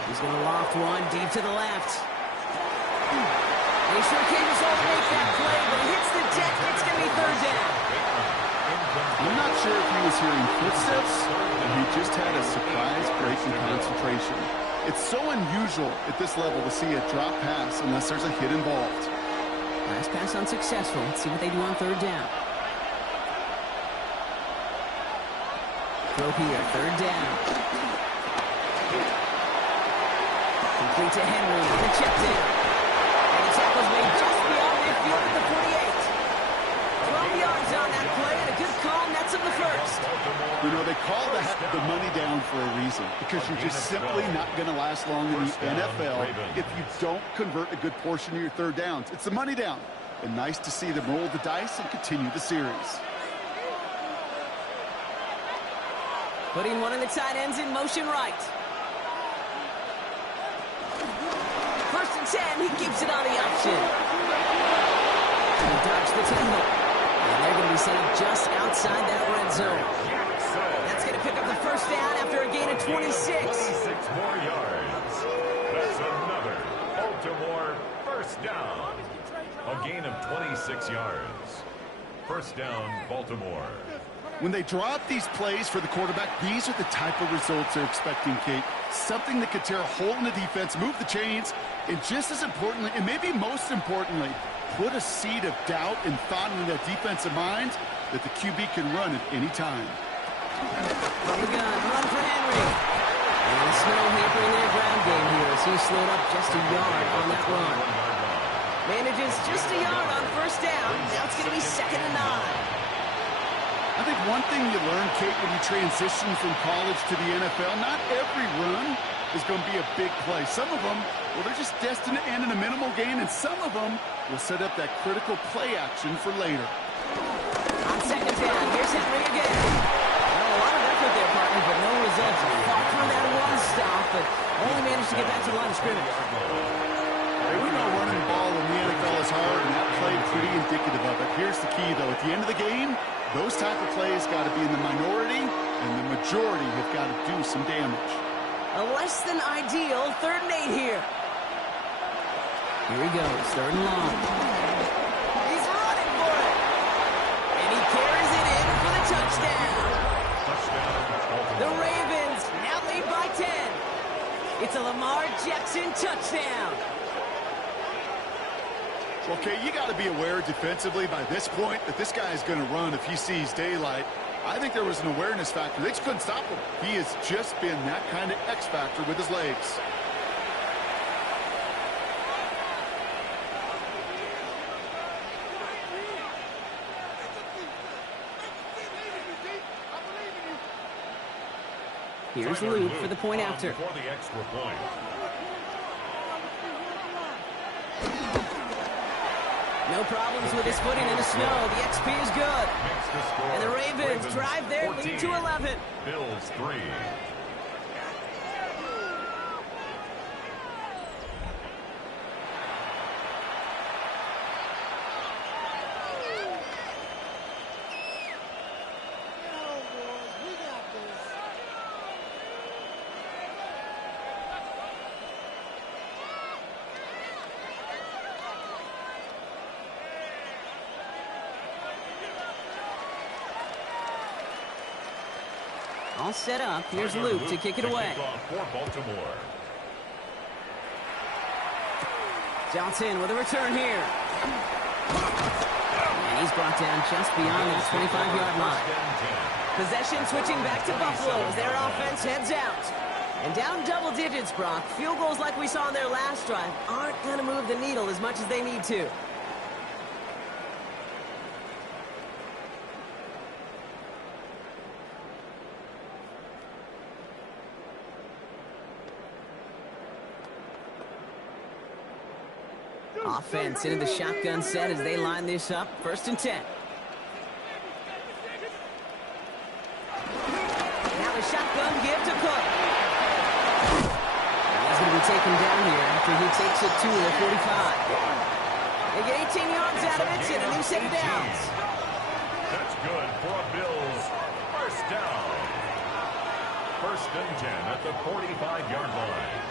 He's going to loft one deep to the left. He sure came his all to make that play, but he hits the deck. It's going to be 3rd down. I'm not sure if he was hearing footsteps or he just had a surprise break in concentration. It's so unusual at this level to see a drop pass unless there's a hit involved. Last pass unsuccessful. Let's see what they do on 3rd down. Throw here, 3rd down. Complete to Henry on the check down. And the tackle's made just beyond midfield at the 48. 12 yards on that play, and a good call nets him the 1st. You know, they call the money down for a reason, because you're just simply not going to last long in the NFL if you don't convert a good portion of your 3rd downs. It's the money down. And nice to see them roll the dice and continue the series. Putting one of the tight ends in motion right. 1st and 10, he keeps it on the option. He dodged the tackle. And they're going to be set up just outside that red zone. That's going to pick up the 1st down after a gain of 26. 26 more yards. That's another Baltimore 1st down. A gain of 26 yards. 1st down, Baltimore. When they draw up these plays for the quarterback, these are the type of results they're expecting, Kate. Something that could tear a hole in the defense, move the chains, and just as importantly, and maybe most importantly, put a seed of doubt and thought into that defensive mind that the QB can run at any time. From the gun, run for Henry. And the snow hampering their ground game here as he slowed up just a yard on that run. Manages just a yard on 1st down. Now it's going to be 2nd and 9. I think one thing you learn, Kate, when you transition from college to the NFL, not every run is going to be a big play. Some of them, well, they're just destined to end in a minimal gain, and some of them will set up that critical play action for later. On 2nd down, here's Henry again. Well, a lot of effort there, partner, but no results. Fought through that one stop, but only managed to get back to the line of scrimmage. We know running the ball in the NFL is hard, and that play pretty indicative of it. Here's the key, though. At the end of the game, those type of plays got to be in the minority, and the majority have got to do some damage. A less than ideal 3rd and 8 here. Here he goes, 3rd and long. He's running for it. And he carries it in for the touchdown. The Ravens now lead by 10. It's a Lamar Jackson touchdown. Okay, you got to be aware defensively by this point that this guy is going to run if he sees daylight. I think there was an awareness factor. They just couldn't stop him. He has just been that kind of X factor with his legs. Here's Luke for the point after. For the extra point. No problems with his footing in the snow. The XP is good. And the Ravens drive their lead to 11. Bills 3. All set up. Here's Luke to kick it away. For Baltimore. Johnson with a return here. And he's brought down just beyond that 25-yard line. Possession switching back to Buffalo as their offense heads out. And down double digits, Brock. Field goals like we saw on their last drive aren't going to move the needle as much as they need to. Offense into the shotgun set as they line this up. 1st and 10. Now the shotgun give to Cook. He's going to be taken down here after he takes it to the 45. They get 18 yards out of it and a new set of downs. That's good for a Bills 1st down. 1st and 10 at the 45-yard line.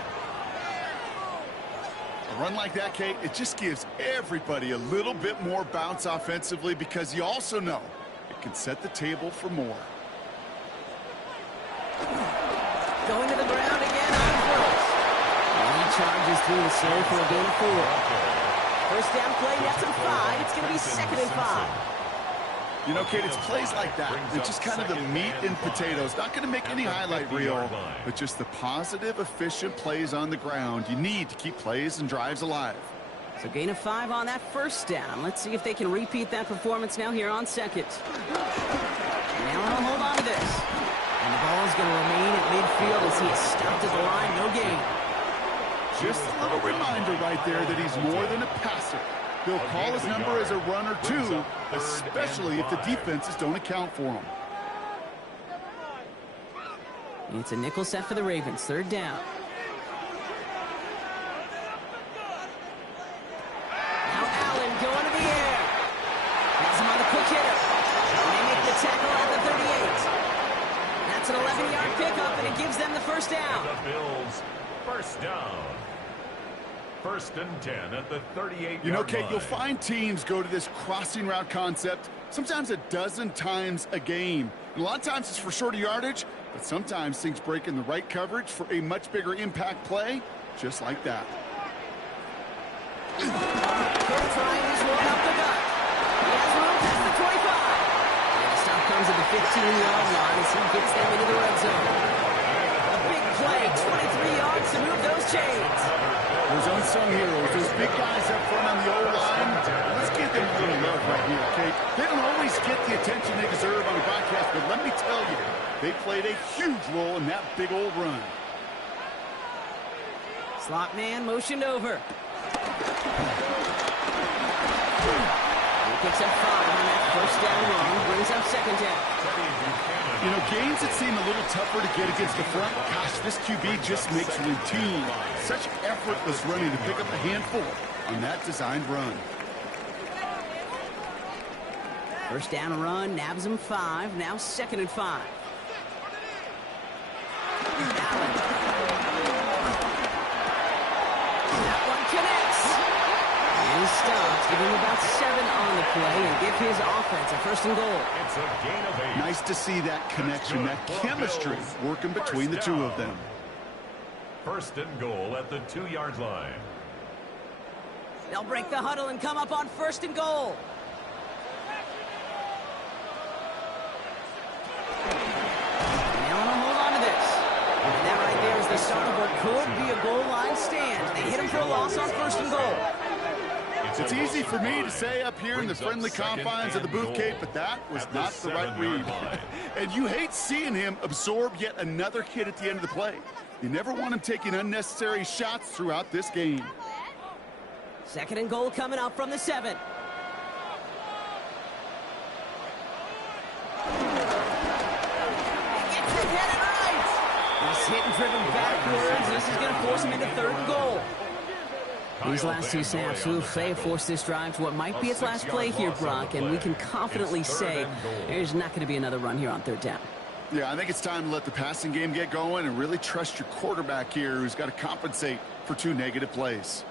A run like that, Kate, it just gives everybody a little bit more bounce offensively because you also know it can set the table for more. Going to the ground again on 1st. And he charges through the slow for a gain of 4. 1st down play, that's a 5. It's going to be 2nd and 5. You know, Kate, it's plays like that. It's just kind of the meat and potatoes. Not going to make any highlight reel, but just the positive, efficient plays on the ground. You need to keep plays and drives alive. So gain of 5 on that 1st down. Let's see if they can repeat that performance now here on 2nd. Now they'll hold on to this. And the ball is going to remain at midfield as he is stopped at the line. No gain. Just a little reminder right there that he's more than a passer. They'll call his number as a runner, too, especially if the defenses don't account for him. It's a nickel set for the Ravens. 3rd down. Now Allen going to the air. Has him on the quick hitter. And they make the tackle at the 38. That's an 11-yard pickup, and it gives them the 1st down. The Bills 1st down. 1st and 10 at the 38-yard You know, Kate, line. you'll find teams go to this crossing route concept sometimes a dozen times a game. And a lot of times it's for shorter yardage, but sometimes things break in the right coverage for a much bigger impact play, just like that. They're trying this one up the gut. He has room past the 25. And the stop comes at the 15-yard line as he gets them into the red zone. A big play, 23 yards to move those chains. Those unsung heroes, those big guys up front on the O-line, let's give them a little love right here, Kate. They don't always get the attention they deserve on the broadcast, but let me tell you, they played a huge role in that big old run. Slot man motioned over. He picks up 5 on that 1st down run, brings up 2nd down. You know, games that seem a little tougher to get against the front, gosh, this QB just makes routine. Such effortless running to pick up a handful on that designed run. 1st down run, nabs him 5, now 2nd and 5. Allen. That one connects. And he stops, giving him about 7 on the play and give his offense a 1st and goal. It's a gain of 8. Nice to see that connection, that chemistry working between the two of them. 1st and goal at the 2-yard line. They'll break the huddle and come up on 1st and goal. Now they'll hold on to this. And that right there is the start of what could be a goal line stand. They hit him for a loss on 1st and goal. It's easy for me to say up here in the friendly confines of the booth, Kate, but that was not the right read. And you hate seeing him absorb yet another hit at the end of the play. You never want him taking unnecessary shots throughout this game. 2nd and goal coming up from the 7. He gets it headed right. He's hit and driven backwards. This is going to force him into 3rd and goal. These last 2 snaps, they have forced this drive to what might be its last play here, Brock, and we can confidently say there's not going to be another run here on 3rd down. Yeah, I think it's time to let the passing game get going and really trust your quarterback here, who's got to compensate for 2 negative plays.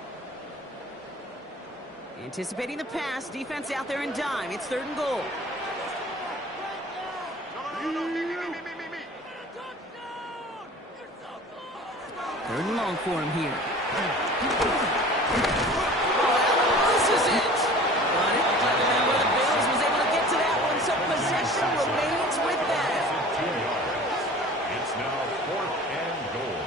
Anticipating the pass, defense out there in dime. It's 3rd and goal. Third and long for him here. This is it. But it looked like a member of the Bills was able to get to that one, so possession remains with them. It's now 4th and goal.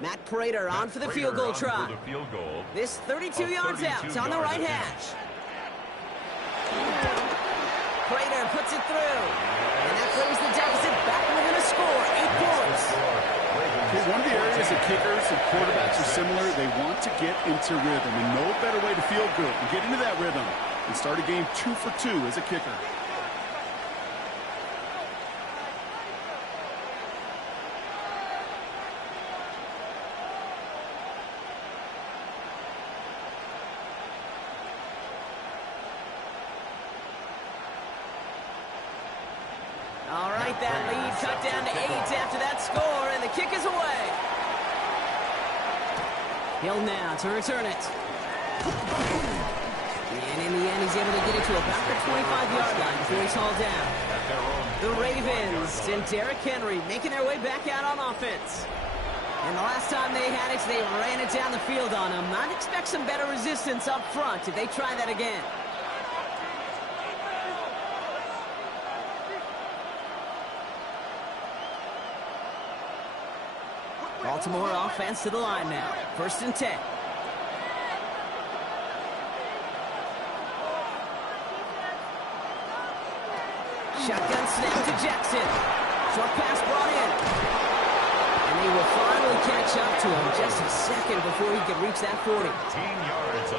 Matt Prater on for the field goal try. This 32 yards out. It's on the right hash. Prater puts it through. And that brings the deficit back within a score. 8 points. Okay, one of the areas that kickers and quarterbacks are similar, they want to get into rhythm. And no better way to feel good and get into that rhythm and start a game 2 for 2 as a kicker. All right, that lead cut down to 8 after that score, and the kick is away. Hill now to return it. And in the end, he's able to get it to about the 25-yard line before he's hauled down. The Ravens and Derrick Henry making their way back out on offense. And the last time they had it, they ran it down the field on him. I'd expect some better resistance up front if they try that again. Baltimore offense to the line now. 1st and 10. Shotgun snap to Jackson. Short pass brought in. And they will finally catch up to him just a second before he could reach that 40.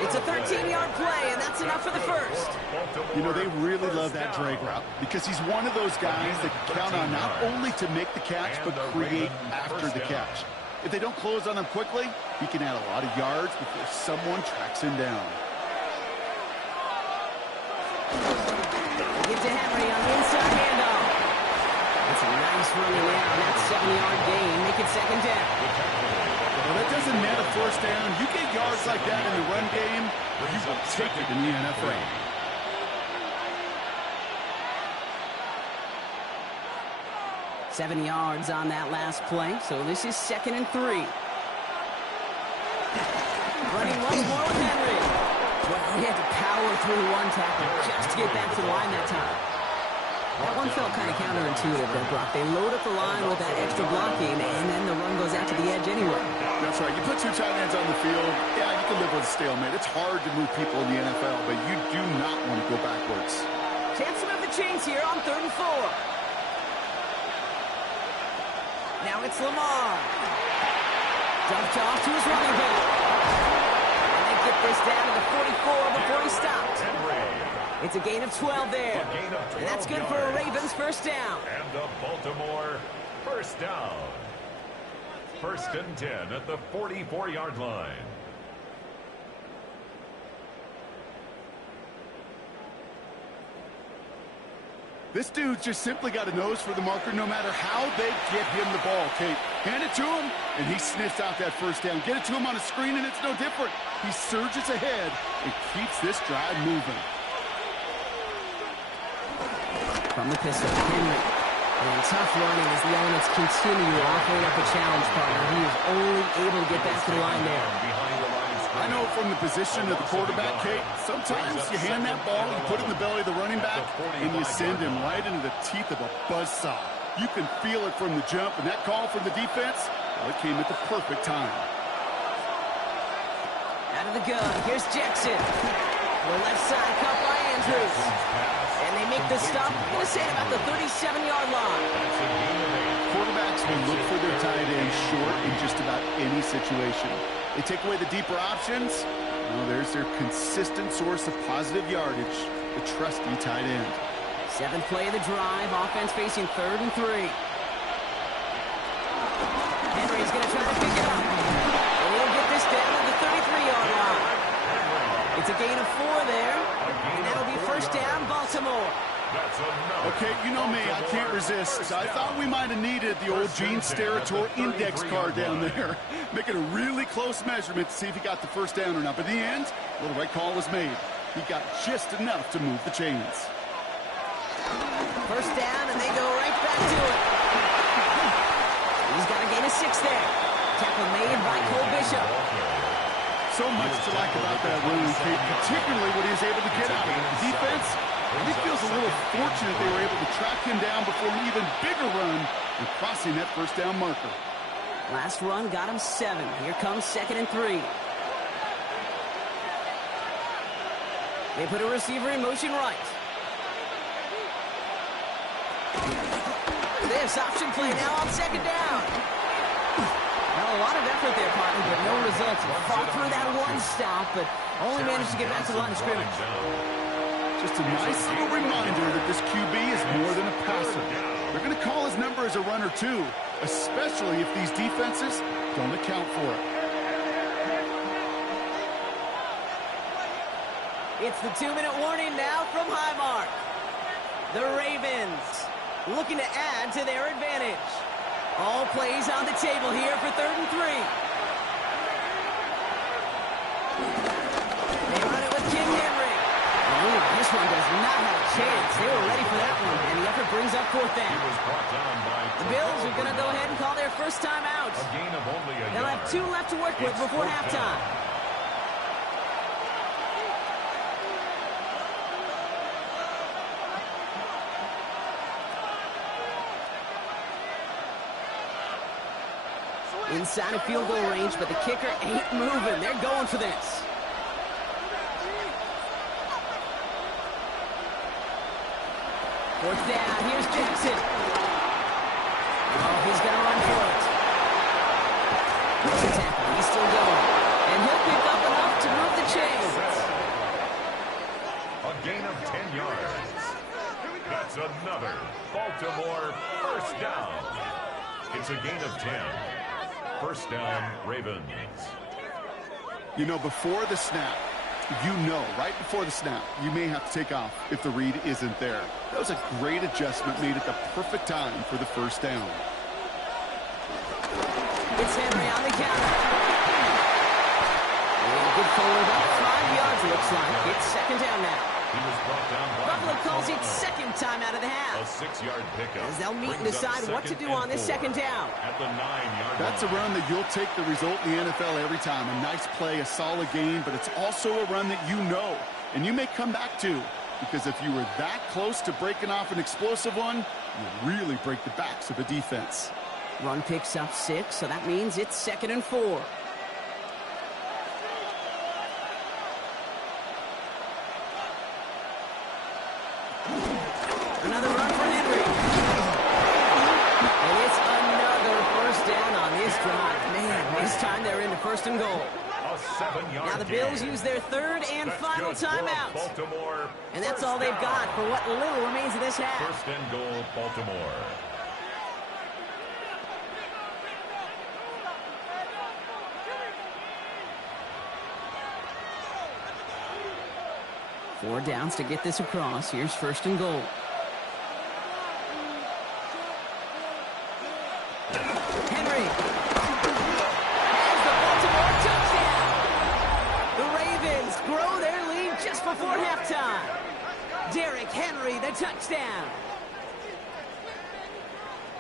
It's a 13-yard play, and that's enough for the first. You know, they really love that drag route because he's one of those guys that count on not only to make the catch, but create after the catch. If they don't close on him quickly, he can add a lot of yards before someone tracks him down. Get to Henry on the inside handoff. That's a nice running now, and that's 7-yard gain. Make it 2nd down. Well, that doesn't net a 1st down. You get yards like that in the run game, you will take it in the NFL. Seven yards on that last play, so this is 2nd and 3. Running once more with Henry. Well, he had to power through one tackle just to get back to the line that time. That one felt kind of counterintuitive there, Brock. They load up the line with that extra blocking, and then the run goes out to the edge anyway. That's right. You put 2 tight ends on the field, yeah, you can live with a stalemate. It's hard to move people in the NFL, but you do not want to go backwards. Chance to move the chains here on 3rd and 4. Now it's Lamar. Dumped off to his running back. And they get this down to the 44 before he stopped. It's a gain of 12 there. And that's good for a Ravens 1st down. And the Baltimore 1st down. 1st and 10 at the 44-yard line. This dude's just simply got a nose for the marker no matter how they get him the ball. Okay, hand it to him, and he sniffs out that 1st down. Get it to him on a screen, and it's no different. He surges ahead and keeps this drive moving. From the pistol, Henry. And tough running as the elements continue offering up a challenge partner. He is only able to get back to the line there. I know from the position of the quarterback, Kate, sometimes you hand that ball, you put it in the belly of the running back, and you send him right into the teeth of a buzzsaw. You can feel it from the jump, and that call from the defense, well, it came at the perfect time. Out of the gun, here's Jackson. The left side caught by Andrews. And they make the stop, I'm going to say about the 37-yard line. Quarterbacks will look for their tight end short in just about any situation. They take away the deeper options. Well, there's their consistent source of positive yardage, the trusty tight end. 7th play of the drive, offense facing 3rd and 3. Henry's going to try to pick it up. And he'll get this down to the 33-yard line. It's a gain of 4 there, and that'll be 1st down, Baltimore. Okay, you know me, I can't resist. I thought we might have needed the old Gene Steratore index card down there. Making a really close measurement to see if he got the 1st down or not. But in the end, a little right call was made. He got just enough to move the chains. 1st down, and they go right back to it. He's got a gain of 6 there. Tackle made by Cole Bishop. So much to like about that run, Kate, particularly when he was able to get out. The defense, he feels a little fortunate they were able to track him down before an even bigger run and crossing that 1st down marker. Last run got him 7. Here comes 2nd and 3. They put a receiver in motion right. This option play now on 2nd down. Well, a lot of effort there, partner, but no results. He fought through that one stop, but only managed to get back to the line of scrimmage. Just a nice little reminder that this QB is more than a passer. They're going to call his number as a runner, too, especially if these defenses don't account for it. It's the 2-minute warning now from Highmark. The Ravens looking to add to their advantage. All plays on the table here for 3rd and 3. They run it with King Henry. Ooh, this one does not have a chance. They were ready for that one, and the effort brings up 4th down. The Bills are going to go ahead and call their first time out. They'll have 2 left to work with before halftime. Inside of field goal range, but the kicker ain't moving. They're going for this. Fourth down. Here's Jackson. Oh, he's going to run for it. He's a tackle. He's still going. And he'll pick up enough to move the chains. A gain of 10 yards. That's another Baltimore first down. It's a gain of 10. First down, Ravens. You know, before the snap, right before the snap, you may have to take off if the read isn't there. That was a great adjustment made at the perfect time for the first down. It's Henry on the counter. Good forward up 5 yards, looks like. It's 2nd down now. He was brought down by Buffalo calls it 2nd time out of the half. A 6-yard pickup. As they'll meet and decide what to do on this 2nd down. At the 9-yard That's a run that you'll take the result in the NFL every time. A nice play, a solid game, but it's also a run that you know, and you may come back to, because if you were that close to breaking off an explosive one, you really break the backs of a defense. Run picks up 6, so that means it's 2nd and 4. Another run for Henry. And it's another first down on this drive. Man, this time they're into 1st and goal. A 7-yard Now the Bills use their 3rd and final timeout. Baltimore. And that's all they've got for what little remains of this half. 1st and goal, Baltimore. Four downs to get this across. Here's 1st and goal. Henry. Has the Baltimore touchdown. The Ravens grow their lead just before halftime. Derrick Henry, the touchdown.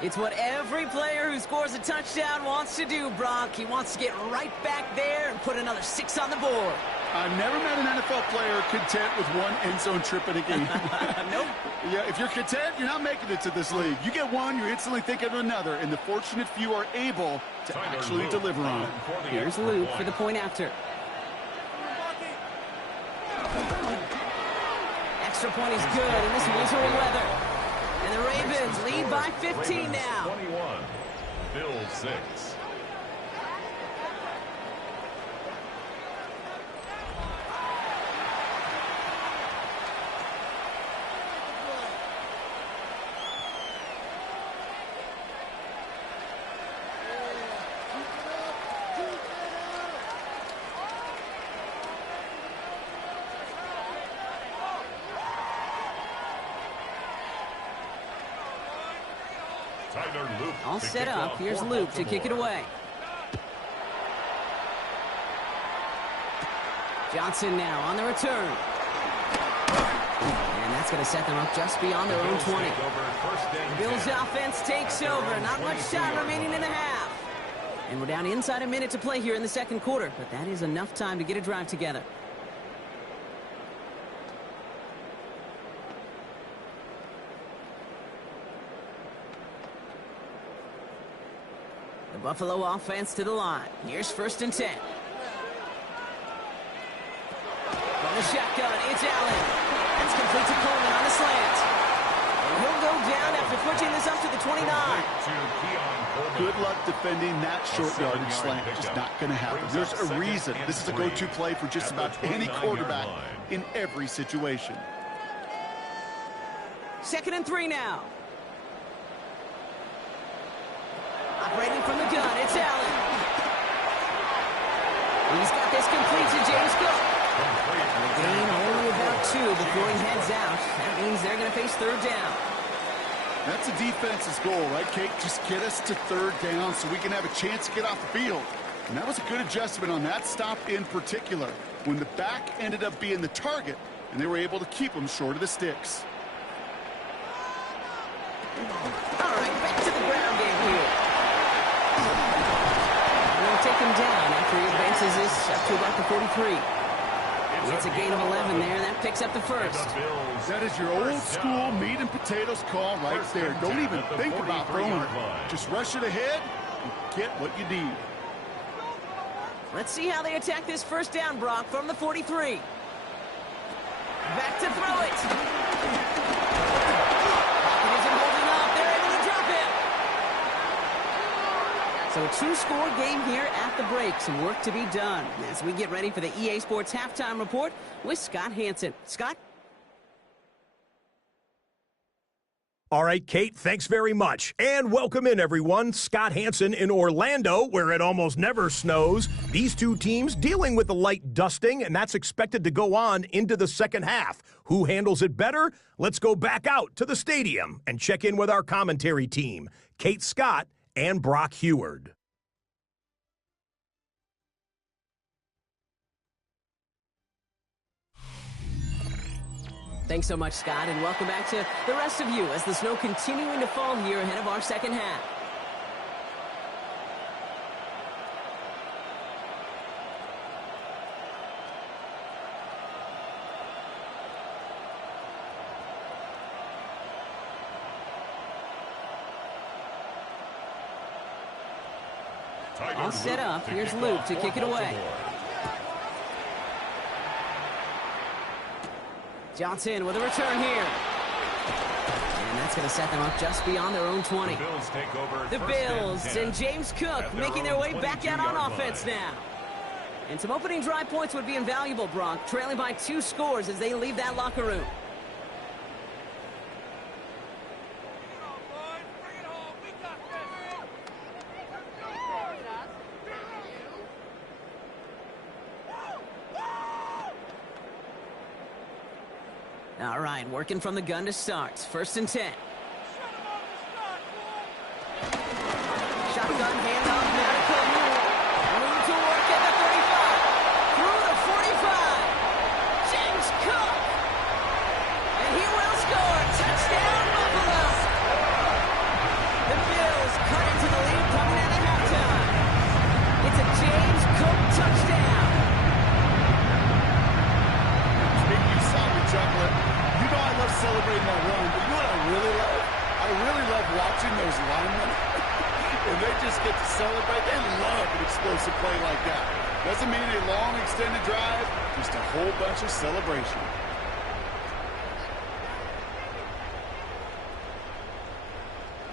It's what every player who scores a touchdown wants to do, Brock. He wants to get right back there and put another 6 on the board. I've never met an NFL player content with one end zone trip in a game. Nope. Yeah, if you're content, you're not making it to this league. You get one, you're instantly thinking of another, and the fortunate few are able to actually deliver on it. Here's Luke for the point after. Extra point is good in this wintry weather. And the Ravens lead by 15 now. 21, Bills 6. All set up. Here's Luke to kick it away. Johnson now on the return. And that's going to set them up just beyond their own 20. The Bills offense takes over. Not much time remaining in the half. And we're down inside a minute to play here in the 2nd quarter. But that is enough time to get a drive together. The Buffalo offense to the line. Here's 1st and 10. From the shotgun, it's Allen. That's complete to Coleman on the slant. And he'll go down after pushing this up to the 29. Good luck defending that short yardage slant. Just not going to happen. There's a reason this is a go-to play for just about any quarterback in every situation. 2nd and 3 now. Operating from the gun, it's Allen. He's got this complete to James Cook. And a gain only about 2 before he heads out. That means they're going to face 3rd down. That's a defense's goal, right, Kate? Just get us to 3rd down so we can have a chance to get off the field. And that was a good adjustment on that stop in particular, when the back ended up being the target, and they were able to keep him short of the sticks. All right, back to the ground game here. We'll take him down after he advances this up to about the 43. It's a gain of 11 there. That picks up the 1st. That is your old school meat and potatoes call right there. Don't even think about throwing it. Just rush it ahead and get what you need. Let's see how they attack this 1st down, Brock, from the 43. Back to throw it. Pocket isn't holding up. They're able to drop him. So a 2-score game here at the break. Some work to be done as we get ready for the EA Sports Halftime Report with Scott Hansen. Scott? All right, Kate, thanks very much. And welcome in, everyone. Scott Hansen in Orlando, where it almost never snows. These two teams dealing with a light dusting, and that's expected to go on into the 2nd half. Who handles it better? Let's go back out to the stadium and check in with our commentary team, Kate Scott and Brock Heward. Thanks so much, Scott, and welcome back to the rest of you as the snow continuing to fall here ahead of our 2nd half. All set up. Here's Luke to kick it away. Johnson with a return here. And that's going to set them up just beyond their own 20. The Bills and James Cook making their way back out on offense now. And some opening drive points would be invaluable, Brock, trailing by 2 scores as they leave that locker room. All right, working from the gun to start. 1st and 10. Shotgun handoff now to Coleman. Move to work at the 35. Through the 45. James Cook. And he will score. Touchdown, Buffalo. The Bills cut into the lead coming out of halftime. It's a James Cook touchdown. You saw me chuckling. You know I love celebrating that run, but you know what I really love? I really love watching those linemen. And they just get to celebrate. They love an explosive play like that. Doesn't mean a long extended drive, just a whole bunch of celebration.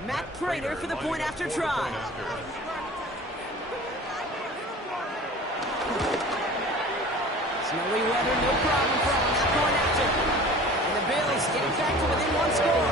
Matt Prater for the point after try. Snowy weather, no problem for him. That point after. And the Bills getting back to within 1 score.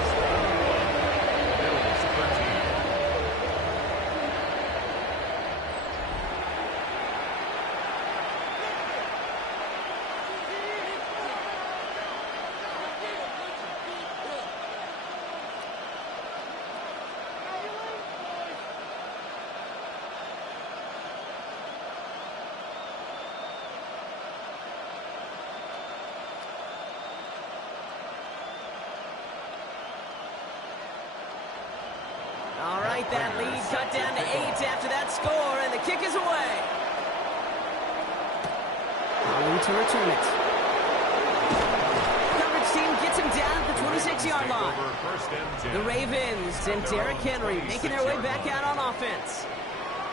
All right, that lead cut down to 8 after that score, and the kick is away. Ali to return it. Coverage team gets him down at the 26-yard line. The Ravens and Derrick Henry making their way back out on offense.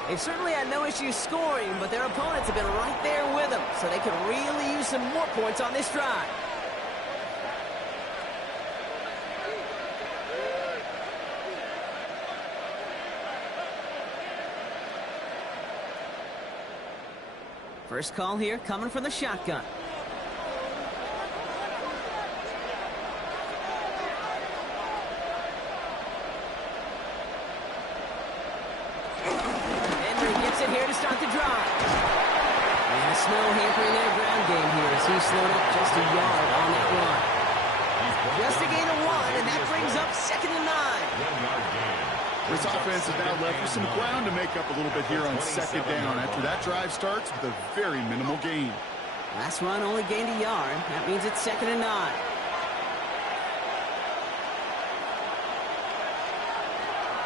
They've certainly had no issues scoring, but their opponents have been right there with them, so they could really use some more points on this drive. First call here coming from the shotgun. Snow hampering their ground game here as he slowed up just a yard on that run. Just a gain of 1, and that brings up 2nd and 9. This offense is now left with some ground to make up a little bit here on 2nd down after that drive starts with a very minimal gain. Last run only gained a yard. That means it's 2nd and 9.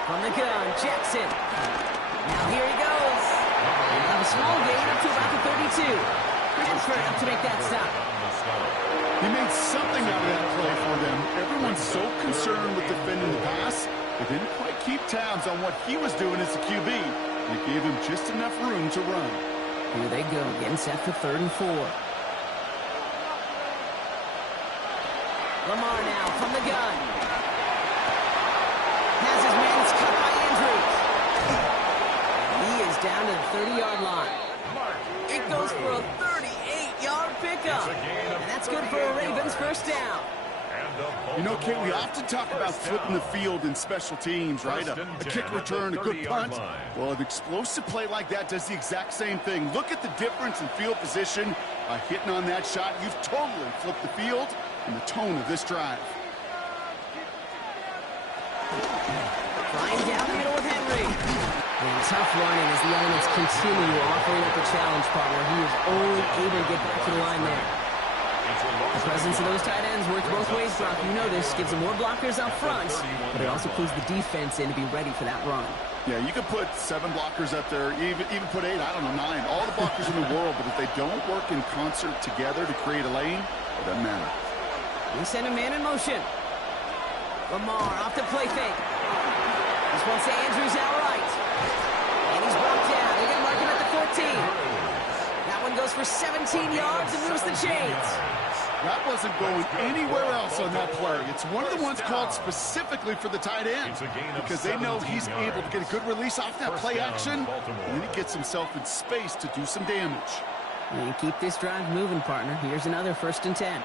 From the gun, Jackson. Now here he goes. A small gain up to about the 32. Redford up to make that stop. He made something out of that play for them. Everyone's so concerned with defending the pass, they didn't quite keep tabs on what he was doing as a QB. And it gave him just enough room to run. Here they go, getting set for 3rd and 4. Lamar now from the gun. Has his man cut by Andrews. He is down to the 30-yard line. It goes for a 38-yard pickup. And that's good for a Ravens first down. You know, Kate, we often talk about flipping the field in special teams, right? A kick return, a good punt. Well, an explosive play like that does the exact same thing. Look at the difference in field position. By hitting on that shot, you've totally flipped the field and the tone of this drive. Flying down the middle with Henry. And tough running as the elements continue offering up a challenge partner. He is only able to get back to the line there. The presence of those tight ends works both ways, Brock. You know this. Gives them more blockers up front, but it also clues the defense in to be ready for that run. Yeah, you could put 7 blockers up there, even put 8, I don't know, 9. All the blockers in the world, but if they don't work in concert together to create a lane, it doesn't matter. They send a man in motion. Lamar off the play fake. This one's to Andrews outright. And he's brought down. They're going to mark him at the 14. That one goes for 17 yards and moves the chains. That wasn't going anywhere else on that play. It's one of the ones called specifically for the tight end because they know he's able to get a good release off that play action, and then he gets himself in space to do some damage. And keep this drive moving, partner. Here's another 1st and 10.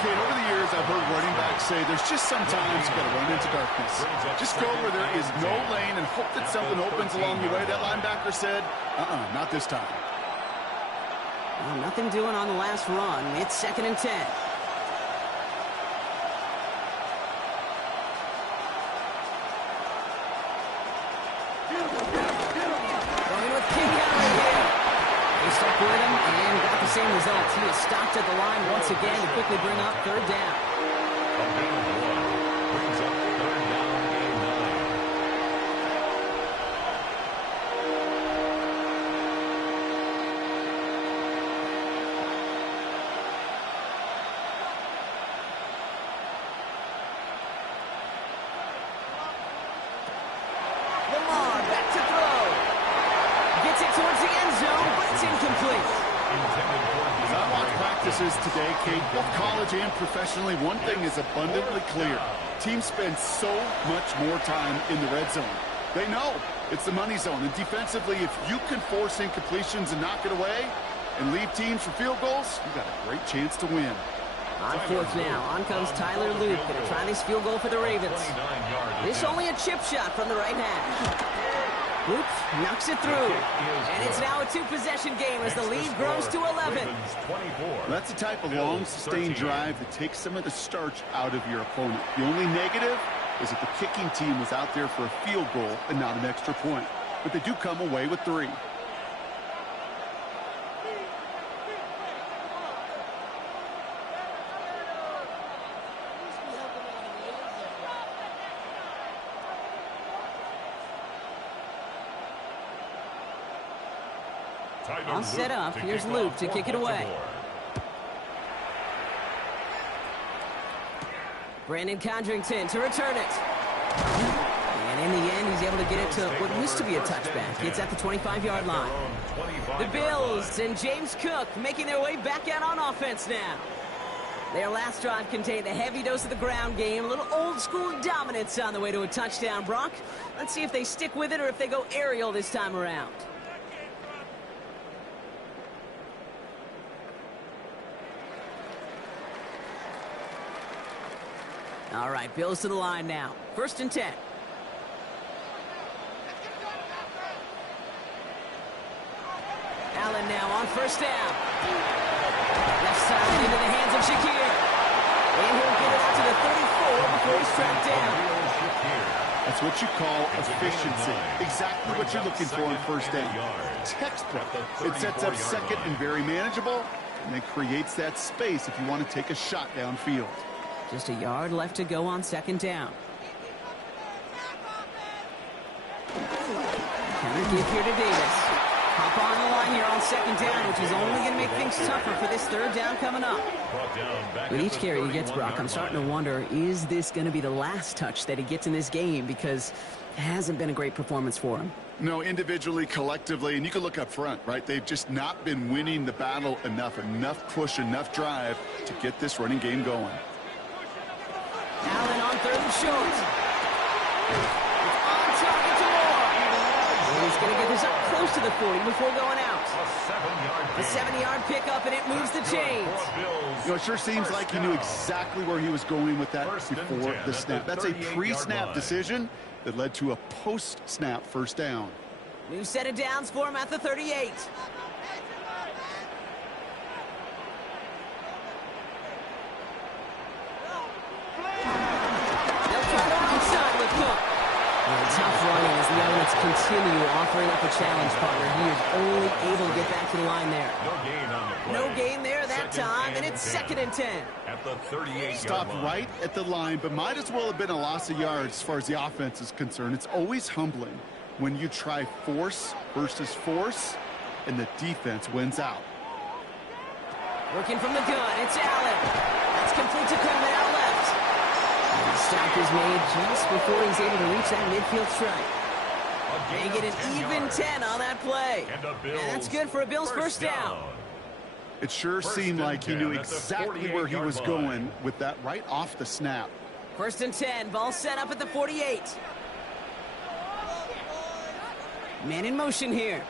Kate, over the years, I've heard running backs say there's just sometimes you got to run into darkness. Just go where there is no lane and hope that something opens along the way. That linebacker said, not this time. Well, nothing doing on the last run. It's 2nd and 10. Going with King Henry here. They stuck with him and got the same results. He is stopped at the line once again to quickly bring up 3rd down. Brings up 3rd down and 9. Lamar back to throw. Gets it towards the end zone, but it's incomplete. As I watch practices today, Kate, both college and professionally, one thing is abundantly clear. Teams spend so much more time in the red zone. They know it's the money zone. And defensively, if you can force incompletions and knock it away and leave teams for field goals, you've got a great chance to win. On 4th now, on comes Tyler Luke. Going to try this field goal for the Ravens. This only a chip shot from the right hash. Luke knocks it through. And it's now a 2-possession game as the lead grows to 11. That's the type of long, sustained drive that takes some of the starch out of your opponent. The only negative is that the kicking team was out there for a field goal and not an extra point. But they do come away with 3. All set up. Here's Luke to kick it away. Brandon Condrington to return it. And in the end, he's able to get it to what used to be a touchback. It's at the 25-yard line. The Bills and James Cook making their way back out on offense now. Their last drive contained a heavy dose of the ground game, a little old-school dominance on the way to a touchdown, Brock. Let's see if they stick with it or if they go aerial this time around. All right, Bills to the line now. 1st and 10. Allen now on 1st down. Left side into the hands of Shakir. And he'll get it out to the 34 before he's tracked down. That's what you call efficiency. Exactly what you're looking for on 1st down. Textbook. It sets up 2nd and very manageable, and it creates that space if you want to take a shot downfield. Just a yard left to go on 2nd down. Counter give here to Davis. Hop on the line here on 2nd down, which is only going to make things tougher for this 3rd down coming up. With each carry he gets, Brock, I'm starting to wonder, is this going to be the last touch that he gets in this game? Because it hasn't been a great performance for him. No, individually, collectively, and you can look up front, right? They've just not been winning the battle enough push, enough drive to get this running game going. Allen on 3rd and short. It's on target to Moore. And he's going to get this up close to the 40 before going out. A 7-yard pickup, and it moves the chains. You know, it sure seems like he knew exactly where he was going with that before the snap. That's a pre-snap decision that led to a post-snap 1st down. New set of downs for him at the 38. Tough running as the elements continue offering up a challenge partner. He is only able to get back to the line there. No gain there that time, and it's 2nd and 10. At the 38. Stopped right at the line, but might as well have been a loss of yards as far as the offense is concerned. It's always humbling when you try force versus force, and the defense wins out. Working from the gun, it's Allen. That's complete to Coleman out left. The stop is made just before he's able to reach that midfield strike. They get an even 10 on that play. And that's good for a Bills 1st down. It sure seemed like he knew exactly where he was going with that right off the snap. 1st and 10, ball set up at the 48. Man in motion here.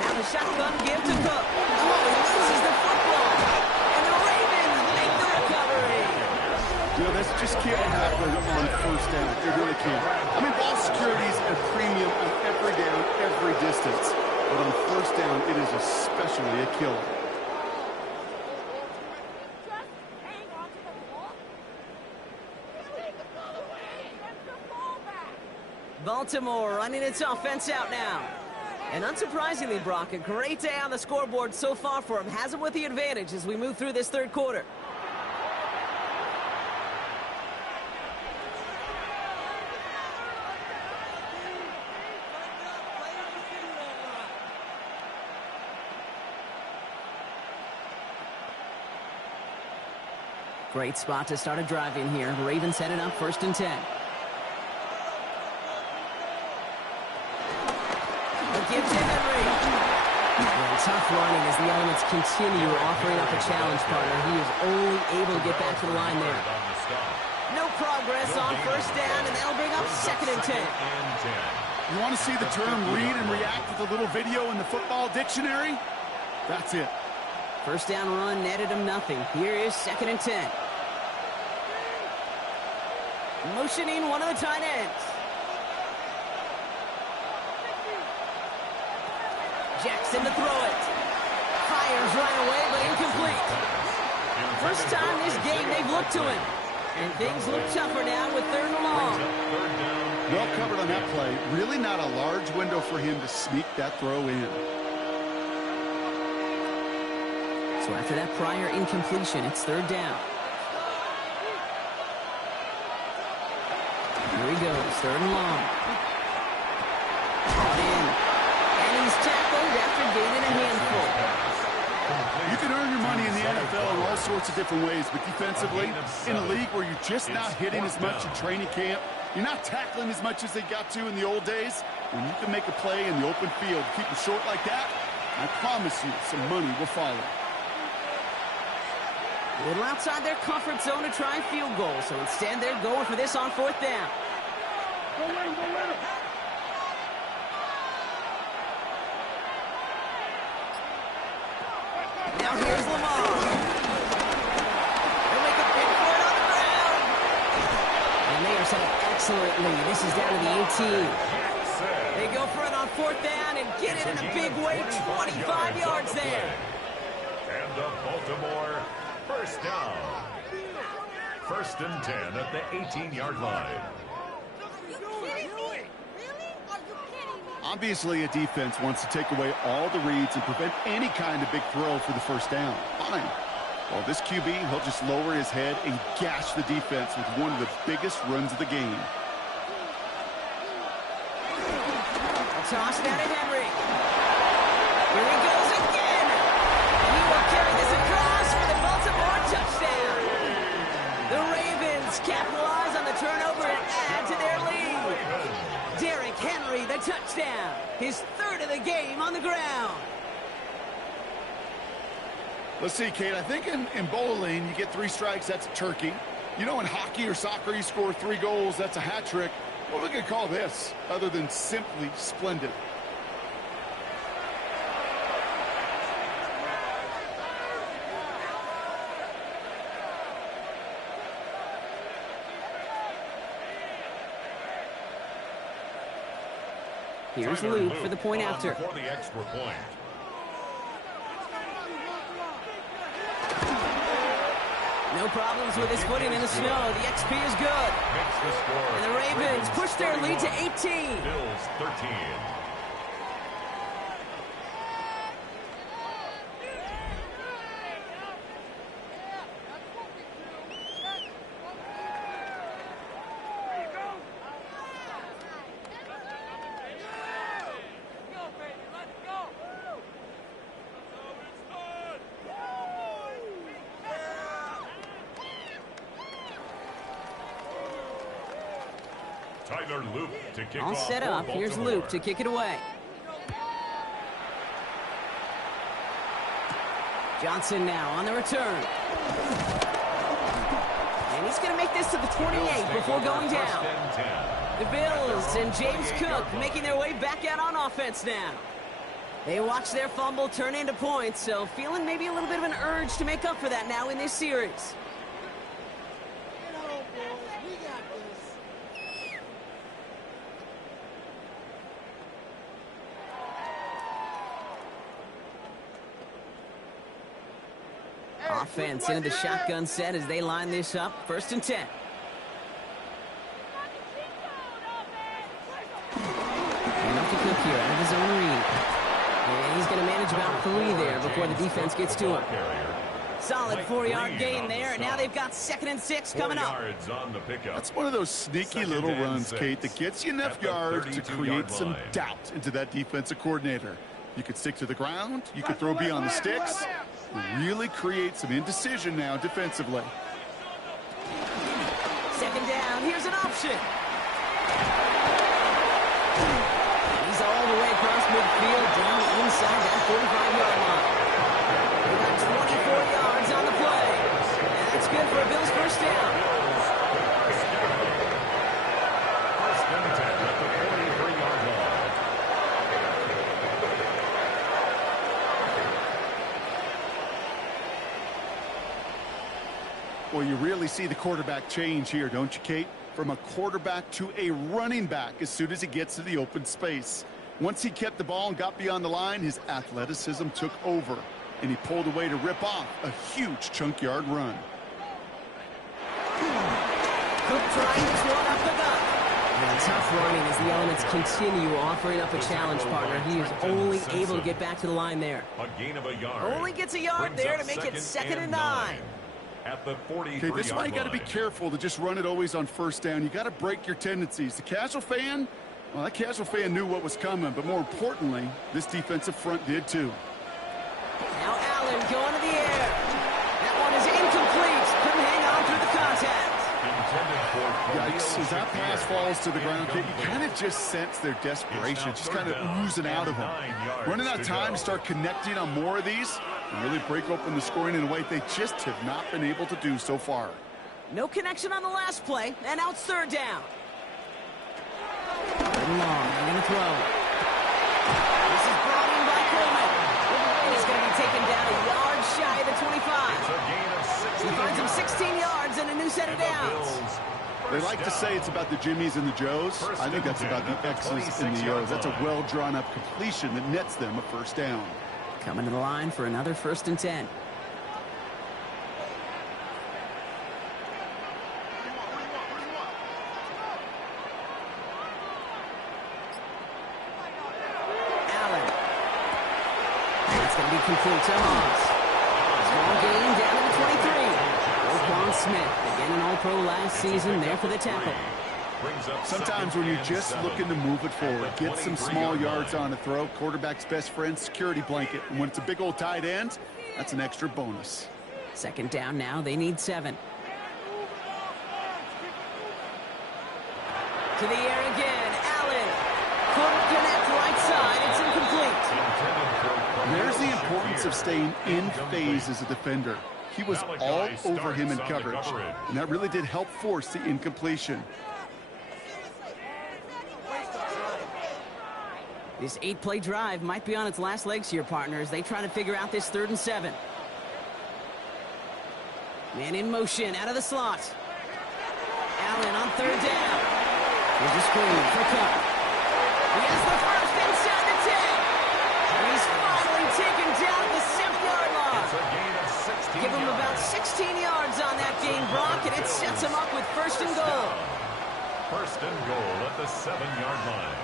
Now the shotgun give to Cook. Oh, he loses the football. And the Ravens make the recovery. You know, this just can't happen on 1st down. It really can't. I mean, ball security is a premium on every down, every distance. But on 1st down, it is especially a killer. Baltimore running its offense out now. And unsurprisingly, Brock, a great day on the scoreboard so far for him. Has him with the advantage as we move through this 3rd quarter. Great spot to start a drive in here. Ravens set it up 1st and 10. Give to Henry. And tough running as the elements continue offering up a challenge partner. He is only able to get back to the line there. No progress on 1st down, and that'll bring up 2nd and 10. You want to see the term read and react with a little video in the football dictionary? That's it. 1st down run netted him nothing. Here is 2nd and 10. Motioning one of the tight ends. Jackson to throw it. Fires right away, but incomplete. First time this game they've looked to him. And things look tougher now with 3rd and long. Well covered on that play. Really not a large window for him to sneak that throw in. So after that prior incompletion, it's 3rd down. Here he goes, 3rd and long. Caught in. And he's tackled NFL in all sorts of different ways, but defensively, in a league where you're just not hitting as much in training camp, you're not tackling as much as they got to in the old days, when you can make a play in the open field, keep it short like that, I promise you some money will follow. A little outside their comfort zone to try and field goal, so instead they're going for this on 4th down. Go with him. Now here's Lamar. They'll make a big play on the ground. And they are set up excellently. This is down to the 18. They go for it on 4th down and get it in a big way. 25 yards there. And the Baltimore first down. 1st and 10 at the 18-yard line. Obviously, a defense wants to take away all the reads and prevent any kind of big throw for the first down. Fine. Well, this QB, he'll just lower his head and gash the defense with one of the biggest runs of the game. Toss down to Henry. Here he goes again. And he will carry this across for the Baltimore touchdown. The Ravens capitalize on the turnover and add to their lead. Derrick Henry, the touchdown. His 3rd of the game on the ground. Let's see, Kate. I think in bowling, you get 3 strikes, that's a turkey. You know, in hockey or soccer, you score 3 goals, that's a hat trick. What are we going to call this, other than simply splendid? Here's Luke for the point after. For the extra point. No problems with his footing in the snow. The XP is good. And the Ravens push their lead to 18. Bills 13. Luke to kick all set up. Here's Luke to kick it away. Johnson now on the return. And he's going to make this to the 28 before going down. The Bills and James Cook making their way back out on offense now. They watch their fumble turn into points, so feeling maybe a little bit of an urge to make up for that now in this series. Offense into the shotgun set as they line this up. 1st and 10. And up to Cook here out of his own read. And he's going to manage about 3 there before the defense gets to him. Solid 4-yard gain there, and now they've got 2nd and 6 coming up. That's one of those sneaky little runs, Kate, that gets you enough yards to create some doubt into that defensive coordinator. You could stick to the ground, you could throw beyond the sticks, really create some indecision now defensively. 2nd down, here's an option. He's all the way across midfield, down inside that 45-yard line. They got 24 yards on the play. And that's good for a Bills 1st down. 1st and 10 at the 43-yard line. Well, you really see the quarterback change here, don't you, Kate? From a quarterback to a running back as soon as he gets to the open space. Once he kept the ball and got beyond the line, his athleticism took over, and he pulled away to rip off a huge chunk yard run. Cook trying to throw up the gut. And tough running as the elements continue offering up a challenge partner. He is only able to get back to the line there. A gain of a yard. Only gets a yard there to make it 2nd and 9. At the 43-yard Okay, this is why you got to be careful to just run it always on 1st down. You got to break your tendencies. The casual fan, well, that casual fan knew what was coming, but more importantly, this defensive front did too. Now Allen going to the air. That Yikes, as that pass falls to the ground, you kind of just sense their desperation, just kind of oozing out of them. Running out of time to start connecting on more of these and really break open the scoring in a way they just have not been able to do so far. No connection on the last play, and now it's third down. Third and long, they're going to throw. This is brought in by Coleman. And he's going to be taken down a yard shy of the 25. He finds him 16 yards and a new set of downs. They like to say it's about the Jimmies and the Joes. I think that's about the X's and the O's. That's a well-drawn-up completion that nets them a first down. Coming to the line for another 1st and 10. Allen. It's going to be complete to Haas. Small gain down to the 23. Roquan Smith, again an All-Pro last season, there for the tackle. Sometimes when you're just looking to move it forward, get some small yards on a throw, quarterback's best friend, security blanket. And when it's a big old tight end, that's an extra bonus. Second down now, they need 7. To the air again, Allen. Couldn't connect right side, it's incomplete. There's the importance of staying in phase as a defender. He was all over him in coverage, and that really did help force the incompletion. This 8-play drive might be on its last legs here, partners. They try to figure out this 3rd and 7. Man in motion, out of the slot. Allen on 3rd down. Here's a screen for Cup. He has the first inside the 10. And he's finally taken down at the 7-yard line. Give him about 16 yards on that gain, Brock, and it sets him up with 1st and goal. 1st and goal at the 7-yard line.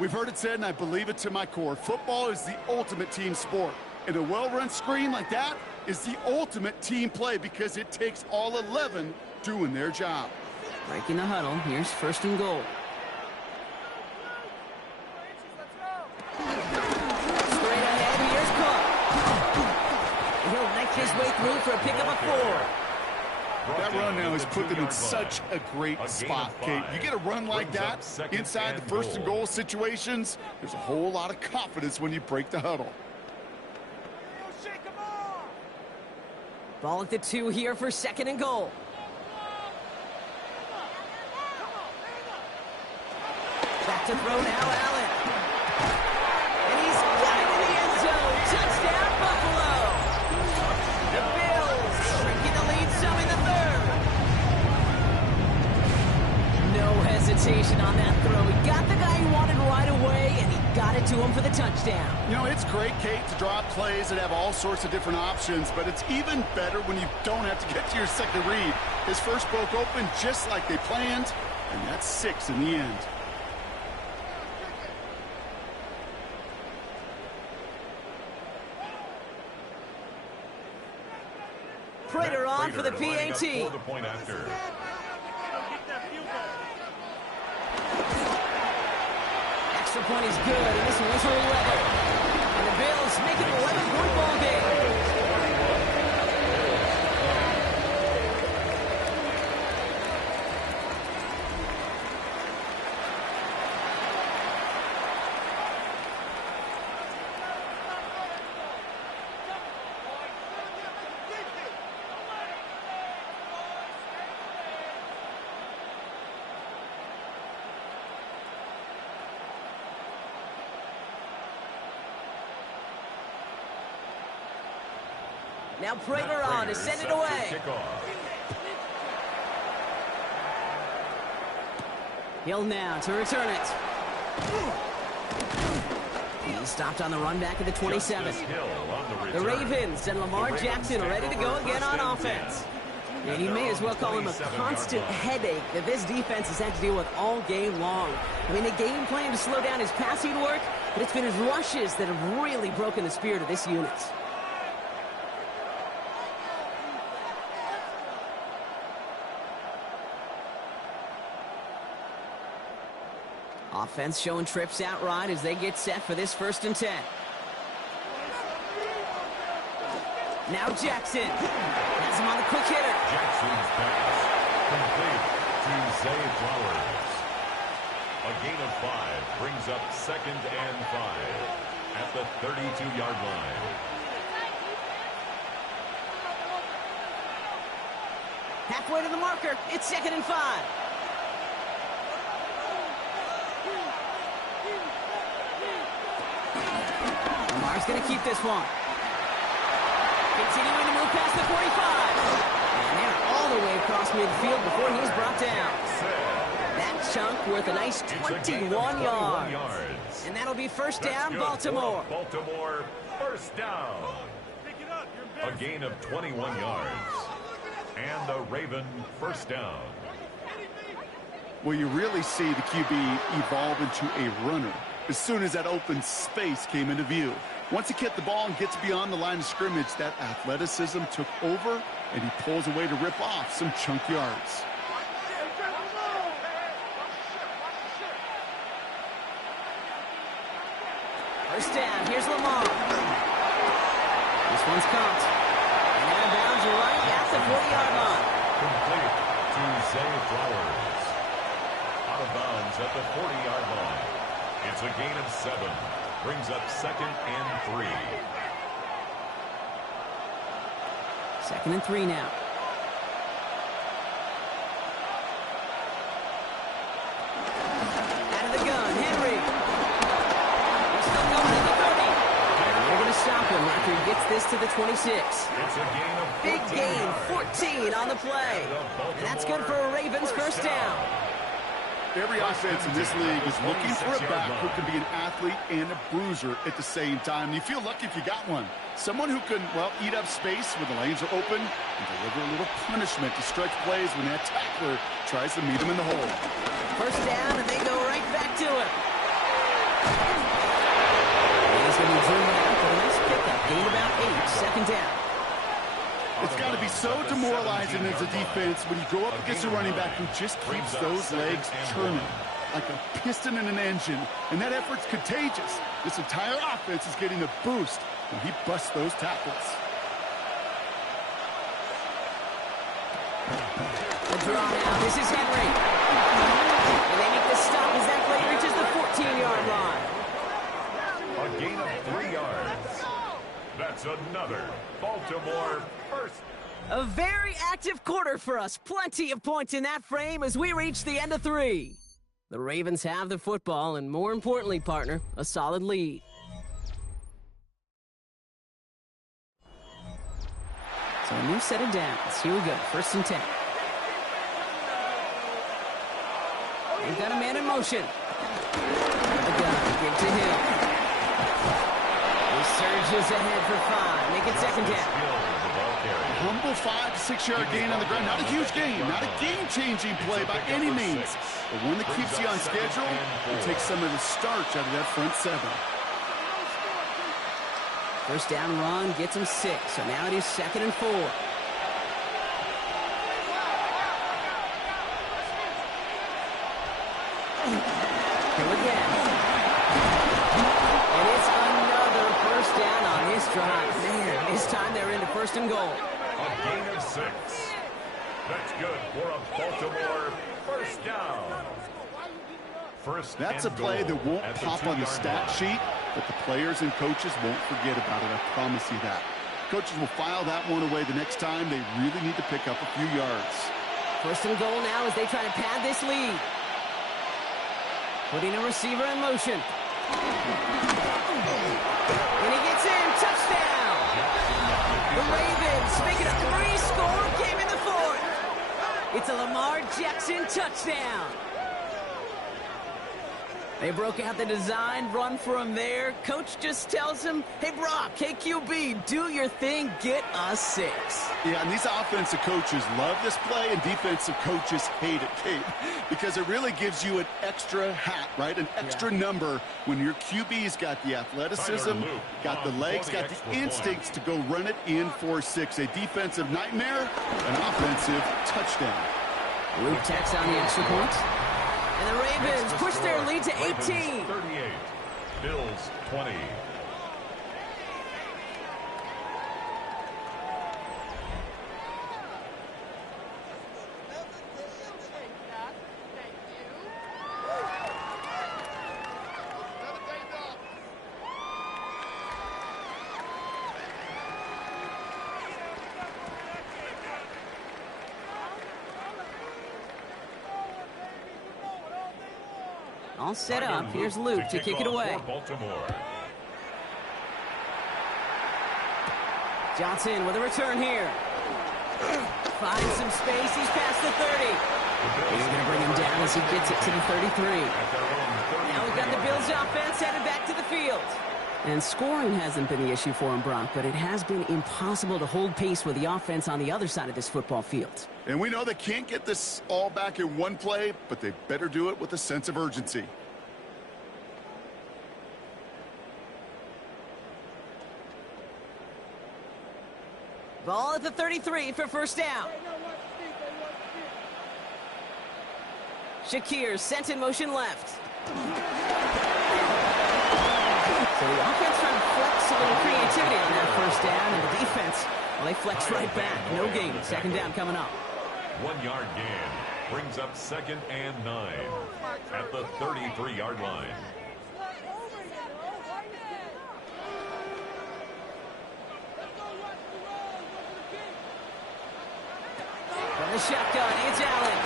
We've heard it said, and I believe it to my core, football is the ultimate team sport. And a well-run screen like that is the ultimate team play because it takes all 11 doing their job. Breaking the huddle, here's 1st and goal. Straight ahead, here's Cook. And he'll make his way through for a pickup of 4. That run now has put them in such a great spot, Kate. You get a run like that inside the 1st and goal situations, there's a whole lot of confidence when you break the huddle. Ball at the 2 here for 2nd and goal. Back to throw now, Allen. And he's got it in the end zone. Touchdown, Buffalo. The Bills shrinking the lead some in the 3rd. No hesitation on that throw. He got the guy he wanted right away, and he got it to him for the touchdown. You know, it's great, Kate, to draw up plays that have all sorts of different options, but it's even better when you don't have to get to your second read. His first broke open just like they planned, and that's 6 in the end. Prater on for the PAT. For the point after. Extra point is good, and this one is for 11. And the Bills make it an 11-point ball game. Now Prater on to send it away. Hill now to return it. He's stopped on the run back at the 27. The Ravens and Lamar Jackson ready to go again on offense. And you may as well call him a constant headache that this defense has had to deal with all game long. I mean, they game plan to slow down his passing work, but it's been his rushes that have really broken the spirit of this unit. Offense showing trips out right as they get set for this 1st and 10. Now Jackson has him on the quick hitter. Jackson's pass complete to Zay Flowers. A gain of 5 brings up 2nd and 5 at the 32-yard line. Halfway to the marker. It's 2nd and 5. Lamar's going to keep this one. Continuing to move past the 45. And they're all the way across midfield before he's brought down. That chunk worth a nice 21 yards. And that'll be first down, Baltimore. Baltimore, first down. A gain of 21 yards. And the Raven first down. Well, you really see the QB evolve into a runner as soon as that open space came into view. Once he kept the ball and gets beyond the line of scrimmage, that athleticism took over, and he pulls away to rip off some chunk yards. First down, here's Lamar. This one's caught. And out of bounds right at the 40-yard line. Complete to Zay Flowers. Out of bounds at the 40-yard line. It's a gain of 7. Brings up 2nd and 3. 2nd and 3 now. Out of the gun, Henry. He's still going to the 30. And they're going to stop him after he gets this to the 26. It's a gain of 14 Big gain, yards. 14 on the play. And that's good for a Ravens first down. Every offense in this league is looking for a back who can be an athlete and a bruiser at the same time. You feel lucky if you got one. Someone who can, well, eat up space when the lanes are open and deliver a little punishment to stretch plays when that tackler tries to meet him in the hole. First down, and they go right back to it. He's going to be driven out for a nice pickup. Gain about 8, 2nd down. It's got to be so demoralizing as a defense when you go up against a running back who just keeps those legs churning like a piston in an engine, and that effort's contagious. This entire offense is getting a boost when he busts those tackles. The draw now. This is Henry. And they make the stop as that play reaches the 14-yard line. A gain of 3 yards. That's another Baltimore first. A very active quarter for us. Plenty of points in that frame as we reach the end of 3. The Ravens have the football, and more importantly, partner, a solid lead. So a new set of downs. Here we go. 1st and 10. They've got a man in motion. The gun. Give to him. He surges ahead for 5. Make it 2nd down. Humble 5 to 6 yard gain on the ground. Not a huge gain, not a game-changing play by any means, but one that keeps you on schedule and takes some of the starch out of that front 7. First down run gets him 6, so now it is 2nd and 4. Here again. And it's another first down on this drive. Man, this time they're into 1st and goal. A gain of 6. That's good for a Baltimore first down. That's a play that won't pop on the stat sheet, but the players and coaches won't forget about it. I promise you that. Coaches will file that one away the next time. They really need to pick up a few yards. 1st and goal now as they try to pad this lead. Putting a receiver in motion. And he gets in. Touchdown. The Ravens make it a 3-score game in the 4th. It's a Lamar Jackson touchdown. They broke out the design, run for him there. Coach just tells him, hey, Brock, hey, QB, do your thing, get us 6. Yeah, and these offensive coaches love this play, and defensive coaches hate it, Kate, because it really gives you an extra hat, right? An extra number when your QB's got the athleticism, got the legs, got the instincts to go run it in for 6. A defensive nightmare, an offensive touchdown. Luke tacks on the extra point. And the Ravens push their lead to 18. 38. Bills 20. All set up. Here's Luke to kick it away. Baltimore. Johnson with a return here. Finds some space. He's past the 30. He's going to bring him down as he gets it to the 33. Now we've got the Bills offense headed back to the field. And scoring hasn't been the issue for him, Brock, but it has been impossible to hold pace with the offense on the other side of this football field. And we know they can't get this all back in one play, but they better do it with a sense of urgency. Ball at the 33 for first down. Shakir sent in motion left. So the offense trying to flex a little creativity on that first down, and the defense, well, they flex right back. No gain. Second down coming up. 1 yard gain brings up 2nd and 9 at the 33-yard line. From the shotgun, it's Allen.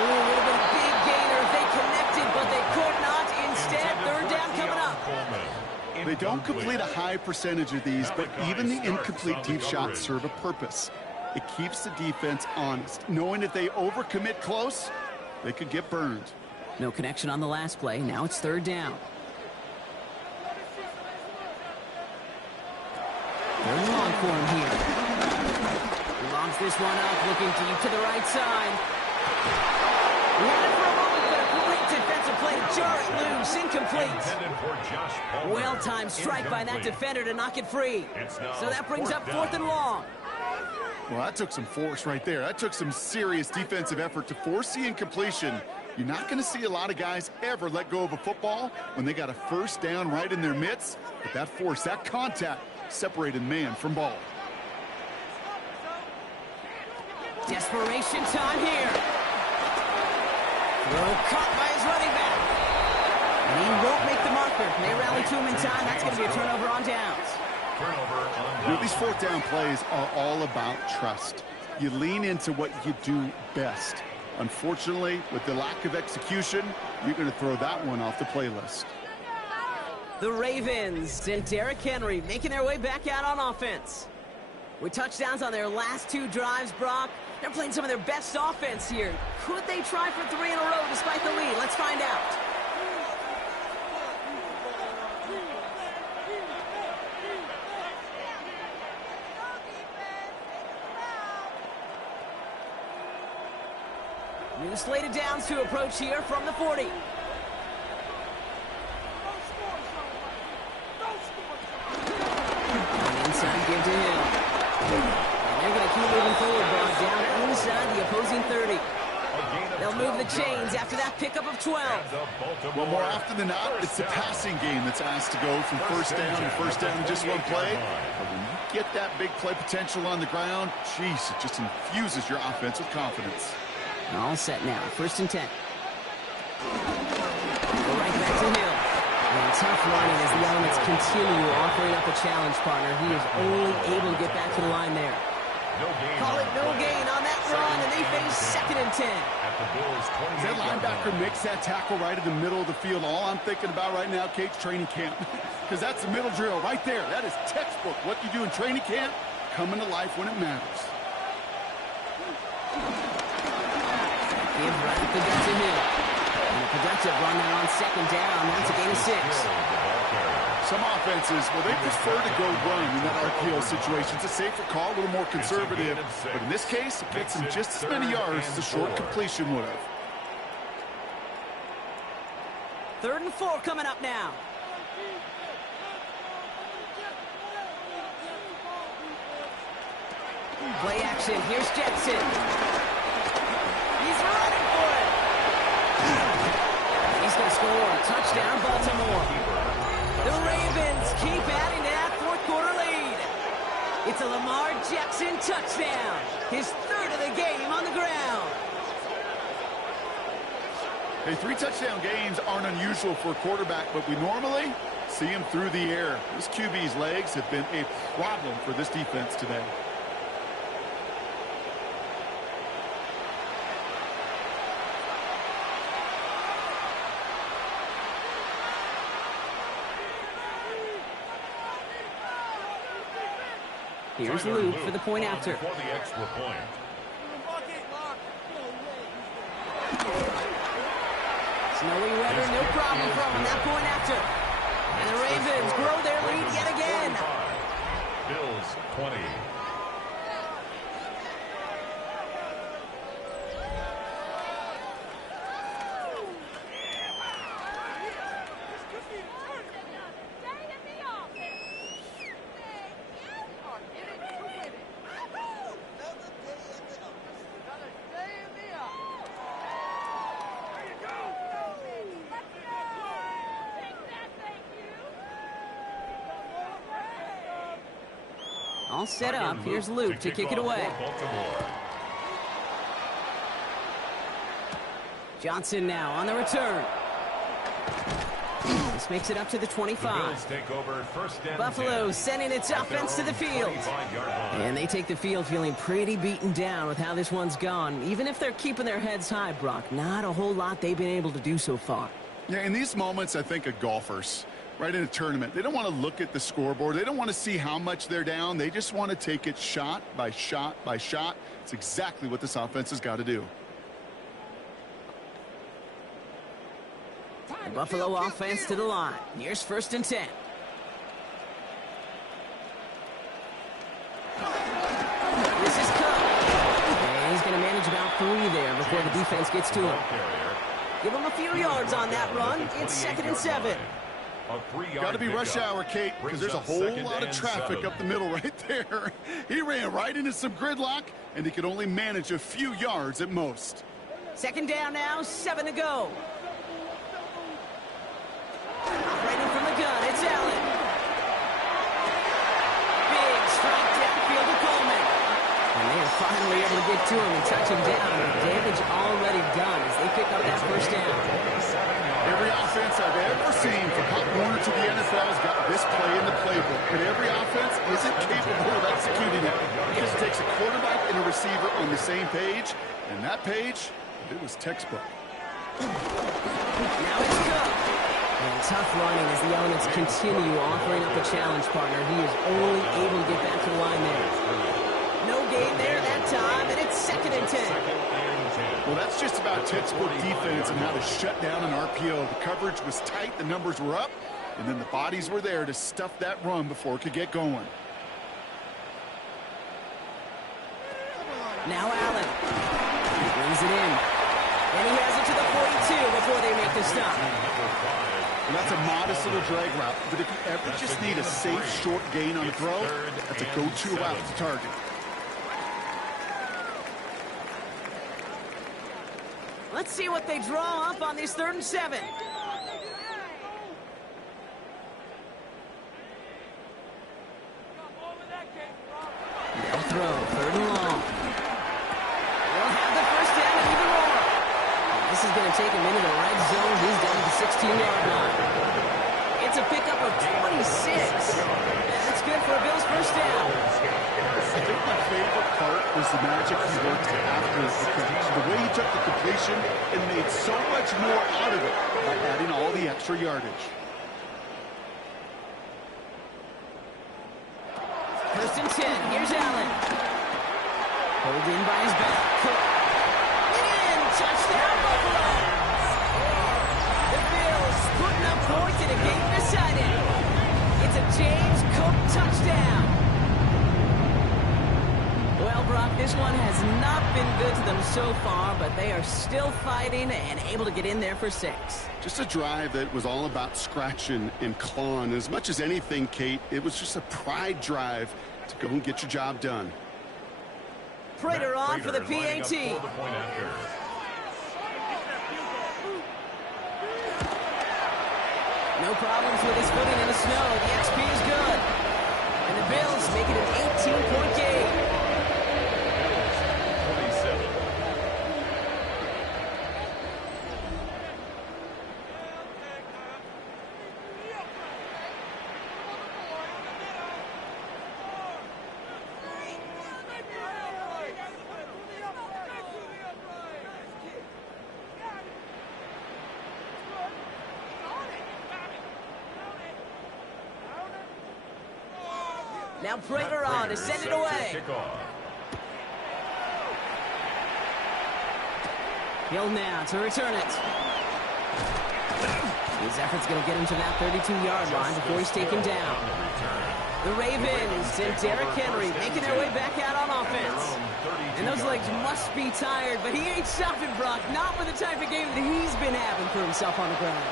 Ooh, a little bit of big gainer. They connected, but they could not. Instead, third down coming up. They don't complete a high percentage of these, but even the incomplete deep shots serve a purpose. It keeps the defense honest, knowing if they overcommit close, they could get burned. No connection on the last play. Now it's third down. Third and long for him here. He longs this one up, looking deep to the right side. He had it for a moment, but a great defensive play to jar it loose. Incomplete. Well-timed strike by that defender to knock it free. So that brings up 4th and long. Well, that took some force right there. That took some serious defensive effort to force the incompletion. You're not going to see a lot of guys ever let go of a football when they got a first down right in their midst. But that force, that contact, separated man from ball. Desperation time here. Throw caught by his running back. And he won't make the marker. They rally to him in time. That's going to be a turnover on downs. You know, these 4th down plays are all about trust. You lean into what you do best. Unfortunately, with the lack of execution, you're going to throw that one off the playlist. The Ravens and Derrick Henry making their way back out on offense. With touchdowns on their last 2 drives, Brock, they're playing some of their best offense here. Could they try for 3 in a row despite the lead? Let's find out. New slate of downs to approach here from the 40. Inside give to Hill. And they're going to keep moving forward, Brock, down inside the opposing 30. They'll move the chains after that pickup of 12. Well, more often than not, it's the passing game that's asked to go from first down to first down in just one play. But when you get that big play potential on the ground, geez, it just infuses your offense with confidence. All set now. 1st and 10. Go right back to Hill. And tough running as the elements continue offering up a challenge partner. He is only able to get back to the line there. Call it no gain on that run, and they face 2nd and 10. That linebacker makes that tackle right in the middle of the field. All I'm thinking about right now, Kate's training camp. Because that's the middle drill right there. That is textbook. What you do in training camp, coming to life when it matters. Give right up the gut to Hill. And a productive run now on 2nd down. That's a gain of 6. Some offenses, well, they prefer to go run in that RPO situation. It's a safer call, a little more conservative. But in this case, it gets them just as many yards as a short completion would have. 3rd and 4 coming up now. Play action. Here's Jetson. He's running for it. He's going to score. Touchdown, Baltimore. The Ravens keep adding to that 4th quarter lead. It's a Lamar Jackson touchdown. His 3rd of the game on the ground. Hey, 3 touchdown games aren't unusual for a quarterback, but we normally see him through the air. This QB's legs have been a problem for this defense today. Here's Luke for the point after. For the extra point. Snowy weather, no problem from him. That point after. And the Ravens grow their lead yet again. Bills 20. All set up. Here's Luke to kick it away. Johnson now on the return. This makes it up to the 25. Buffalo sending its offense to the field. And they take the field feeling pretty beaten down with how this one's gone. Even if they're keeping their heads high, Brock, not a whole lot they've been able to do so far. Yeah, in these moments, I think of golfers. Right in a tournament, they don't want to look at the scoreboard. They don't want to see how much they're down. They just want to take it shot by shot by shot. It's exactly what this offense has got to do. The Buffalo offense to the line. Here's 1st and 10. This is Cook. And he's going to manage about 3 there before the defense gets to him. Give him a few yards on that run. It's 2nd and 7. Got to be rush hour, Kate, because there's a whole lot of traffic up the middle right there. He ran right into some gridlock, and he could only manage a few yards at most. 2nd down now, 7 to go. Operating from the gun, it's Allen. Big strike downfield to Coleman. And they are finally able to get to him and touch him down. Damage already done as they pick up that 1st down. Every offense I've ever seen from Pop Warner to the NFL has got this play in the playbook. But every offense isn't capable of executing it because it takes a quarterback and a receiver on the same page. And that page, it was textbook. Now it's Cook. And tough running as the elements continue offering up a challenge partner. He is only able to get back to the line there. No gain there that time, and it's 2nd and 10. Well, that's just about textbook defense and how to shut down an RPO. The coverage was tight, the numbers were up, and then the bodies were there to stuff that run before it could get going. Now Allen. He brings it in. And he has it to the 42 before they make the stop. Well, that's a modest little drag route, but if you ever just need a safe, short gain on the throw, that's a go-to route to target. Let's see what they draw up on this 3rd and 7. They'll throw, 3rd and long. They'll have the 1st down and even more. This is going to take him into the red zone. He's down to the 16-yard line. It's a pickup of 26. And that's good for a Bills 1st down. I think my favorite part was the magic he worked after the catch. The way he took the completion and made so much more out of it by adding all the extra yardage. 1st and 10. Here's Allen. Pulled in by his back. Cook. In. Touchdown, Buffalo. The Bills putting up points in a game decided. It's a James Cook touchdown. Well, Brock, this one has not been good to them so far, but they are still fighting and able to get in there for 6. Just a drive that was all about scratching and clawing. As much as anything, Kate, it was just a pride drive to go and get your job done. Prater on for the PAT. No problems with his footing in the snow. The XP is good. And the Bills make it an 18-point game. Now Prater on to send it away. Hill now to return it. His effort's going to get him to that 32-yard line before he's taken down. The Ravens and Derrick Henry making their way back out on offense. And those legs must be tired, but he ain't stopping, Brock. Not with the type of game that he's been having for himself on the ground.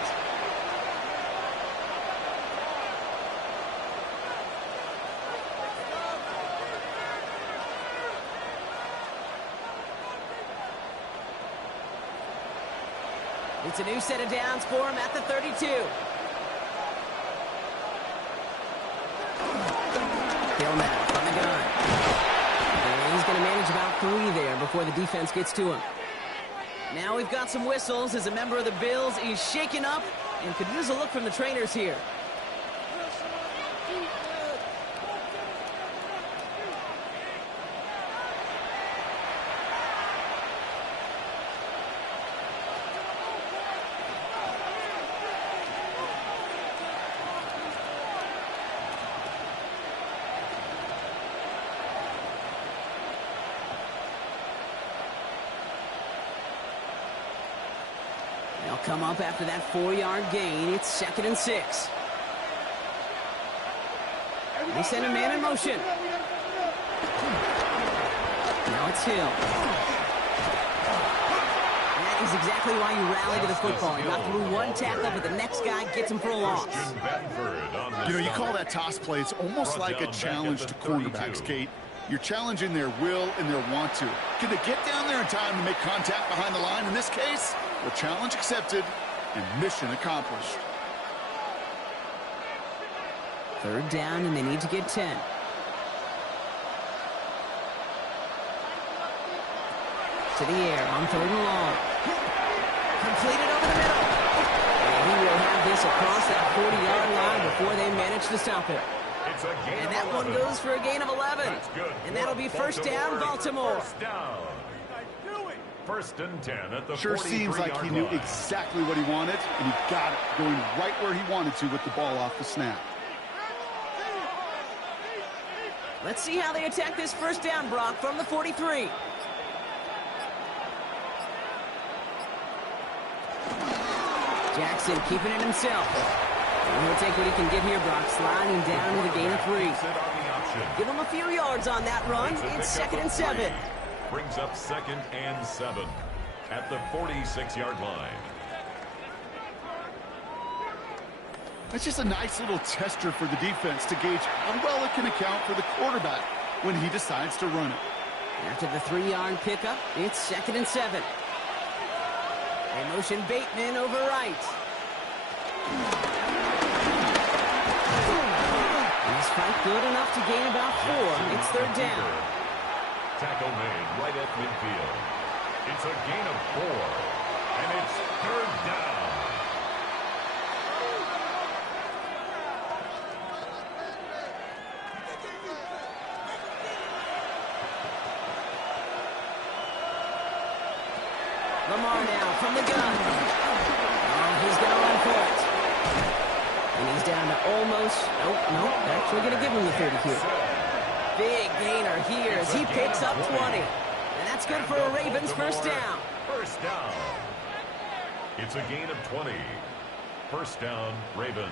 It's a new set of downs for him at the 32. Hill now from the gun. And he's going to manage about 3 there before the defense gets to him. Now we've got some whistles as a member of the Bills is shaken up and could use a look from the trainers here. They'll come up after that 4-yard gain. It's 2nd and 6. They send a man in motion. Now it's Hill. That is exactly why you rally to the football. You got through one tackle, but the next guy gets him for a loss. You know, you call that toss play. It's almost like a challenge to cornerbacks, Kate. You're challenging their will and their want to. Can they get down there in time to make contact behind the line? In this case, well, challenge accepted and mission accomplished. 3rd down, and they need to get 10. To the air on 3rd and long. Completed over the middle. And he will have this across that 40-yard line before they manage to stop it. And that one goes for a gain of 11. And that'll be 1st down, Baltimore. 1st and 10 at the 43-yard line. Sure seems like he knew exactly what he wanted, and he got it, going right where he wanted to with the ball off the snap. Let's see how they attack this 1st down, Brock, from the 43. Jackson keeping it himself. And he'll take what he can get here, Brock, sliding down with a gain of 3. Give him a few yards on that run. It's 2nd and 7. Brings up 2nd and 7 at the 46-yard line. That's just a nice little tester for the defense to gauge how well it can account for the quarterback when he decides to run it. After the 3-yard pickup, it's 2nd and 7. They motion Bateman over right. He's fight good enough to gain about 4. It's 3rd down. Tackle made right at midfield. It's a gain of 4, and it's 3rd down. Lamar now from the gun. Oh, he's going to run for it. And he's down to almost, nope, actually going to give him the 30 here. Big gainer here as he picks up 20. And that's good for a Ravens 1st down. 1st down. It's a gain of 20. 1st down, Ravens.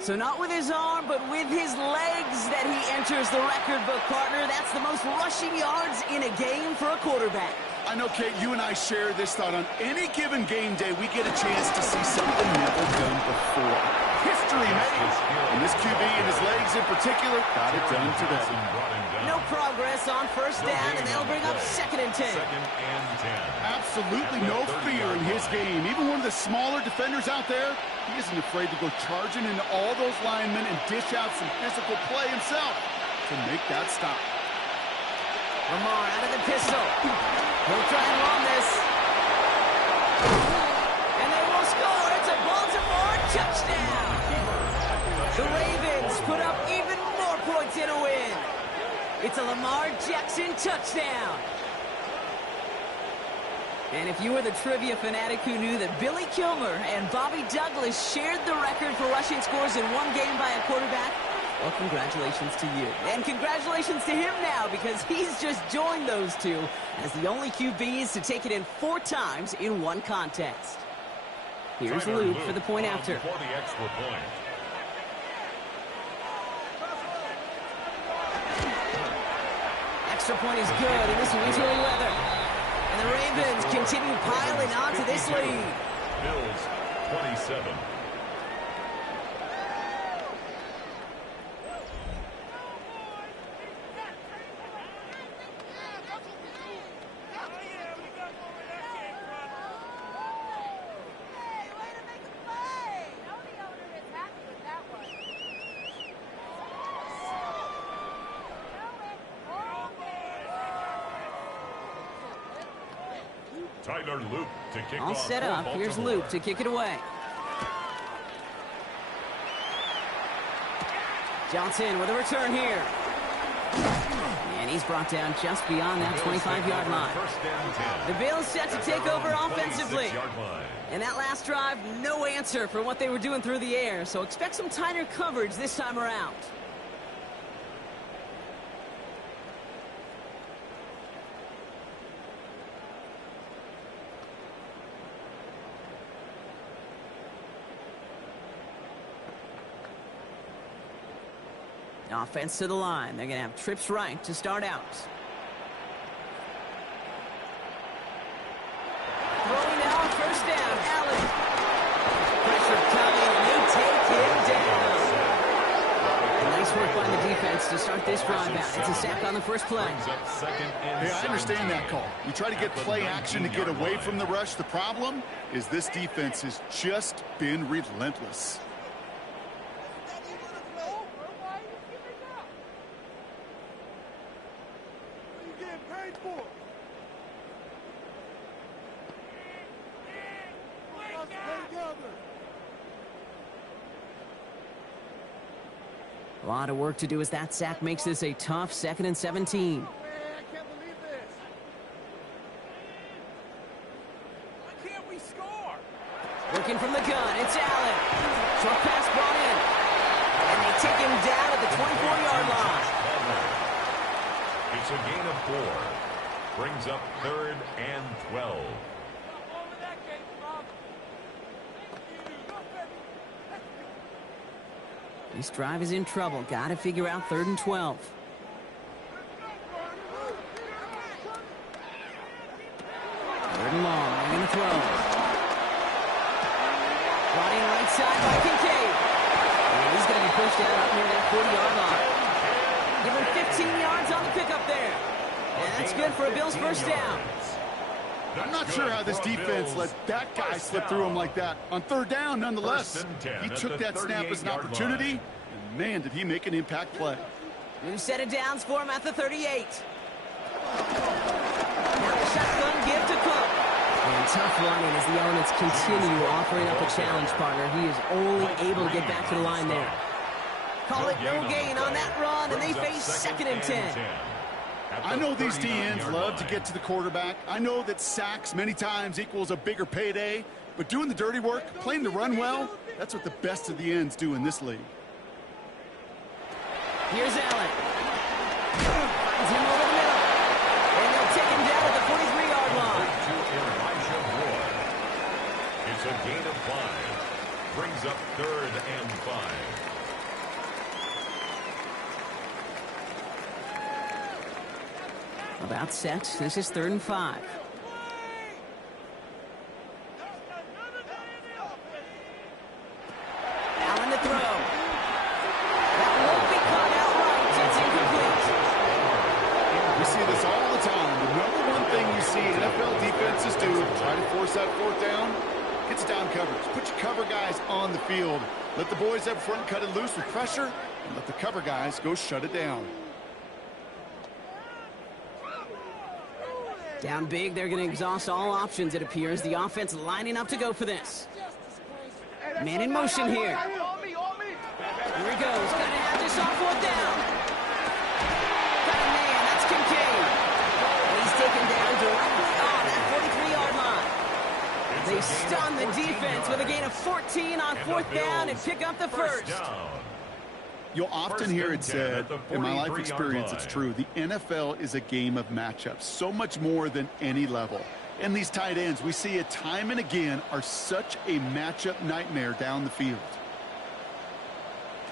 So not with his arm, but with his legs that he enters the record book, partner. That's the most rushing yards in a game for a quarterback. I know, Kate, you and I share this thought. On any given game day, we get a chance to see something never done before. History made. And this QB and his legs in particular got it done today. No progress on 1st down, and they'll bring up 2nd and 10. 2nd and 10. Absolutely no fear in his game. Even one of the smaller defenders out there, he isn't afraid to go charging into all those linemen and dish out some physical play himself to make that stop. Lamar out of the pistol. He'll try and run this. And they will score. It's a Baltimore touchdown. The Ravens put up even more points in a win. It's a Lamar Jackson touchdown. And if you were the trivia fanatic who knew that Billy Kilmer and Bobby Douglas shared the record for rushing scores in one game by a quarterback, well, congratulations to you. And congratulations to him now, because he's just joined those two as the only QBs to take it in 4 times in one contest. Here's Luke for the point after. For the extra point. Extra point is good in this wintry weather. And the Ravens continue piling on to this lead. Bills 27. Tyler Luke to kick All off. set up. Here's Luke to kick it away. Johnson with a return here. And he's brought down just beyond that 25-yard line. The Bills set to take over offensively. And that last drive, no answer for what they were doing through the air. So expect some tighter coverage this time around. Offense to the line. They're going to have trips right to start out. Throwing now on first down. Allen. Pressure coming, and they take him down. Nice work by the defense to start this drive out. It's a sack on the first play. Hey, I understand that call. You try to get play action to get away from the rush. The problem is this defense has just been relentless. A lot of work to do as that sack makes this a tough 2nd and 17. Working from the gun, it's Allen. Short pass brought in. And they take him down at the 24-yard line. It's a gain of 4. Brings up 3rd and 12. This drive is in trouble. Got to figure out 3rd and 12. Third and long. They're going to throw. Brought in right side by Kincaid. And he's going to be pushed out up near that 40-yard line. Give him 15 yards on the pickup there. And that's good for a Bills first down. I'm not sure how this defense let that guy slip through him like that. On 3rd down, nonetheless, he took that snap as an opportunity, and man, did he make an impact play. New set of downs for him at the 38. Now the shotgun give to Cook. And tough running as the elements continue offering up a challenge partner. He is only able to get back to the line there. Call it no gain on that run, and they face 2nd and 10. I know these DNs love to get to the quarterback. I know that sacks many times equals a bigger payday, but doing the dirty work, playing the run well, that's what the best of the ends do in this league. Here's Allen. Finds him over the middle. And they'll take him down at the 43-yard line. It's a gain of 5. Brings up 3rd and 5. About set. This is 3rd and 5. Allen to throw. That won't be caught outright. It's incomplete. We see this all the time. The number one thing you see NFL defenses do to try to force that 4th down, gets down coverage. Put your cover guys on the field. Let the boys up front cut it loose with pressure, and let the cover guys go shut it down. Down big, they're going to exhaust all options, it appears. The offense lining up to go for this. Man in motion here. Here he goes. Got to have this on 4th down. Got a man. That's Kincaid. And he's taken down directly on that 43-yard line. stun the defense with a gain of 14 on fourth down and pick up the first. You'll often hear it said, in my life experience, it's true, the NFL is a game of matchups, so much more than any level. And these tight ends, we see it time and again, are such a matchup nightmare down the field.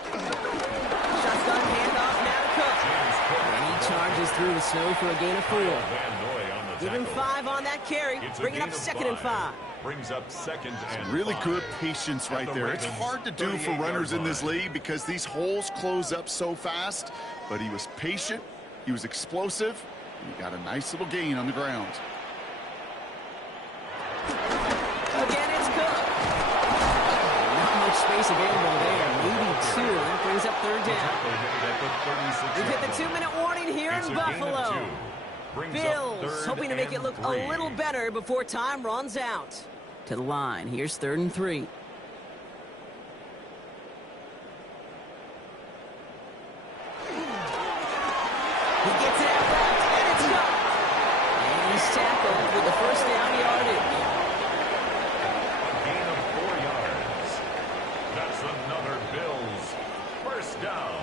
Shotgun handoff now to Cook. And he charges through the snow for a gain of 4. Give him 5 on that carry, bringing up 2nd and 5. Brings up 2nd and Really 5. good patience right there. It's hard to do for runners in this league because these holes close up so fast. But he was patient, he was explosive, and he got a nice little gain on the ground. Again, it's Cook. Not much space available there. Maybe 2. That brings up 3rd down. We've hit the 2-minute warning here in Buffalo. Bills hoping to make it look a little better before time runs out. To the line. Here's 3rd and 3. He gets it out left, and it's Cook. And he's tackled with the first down yardage. A gain of 4 yards. That's another Bills first down.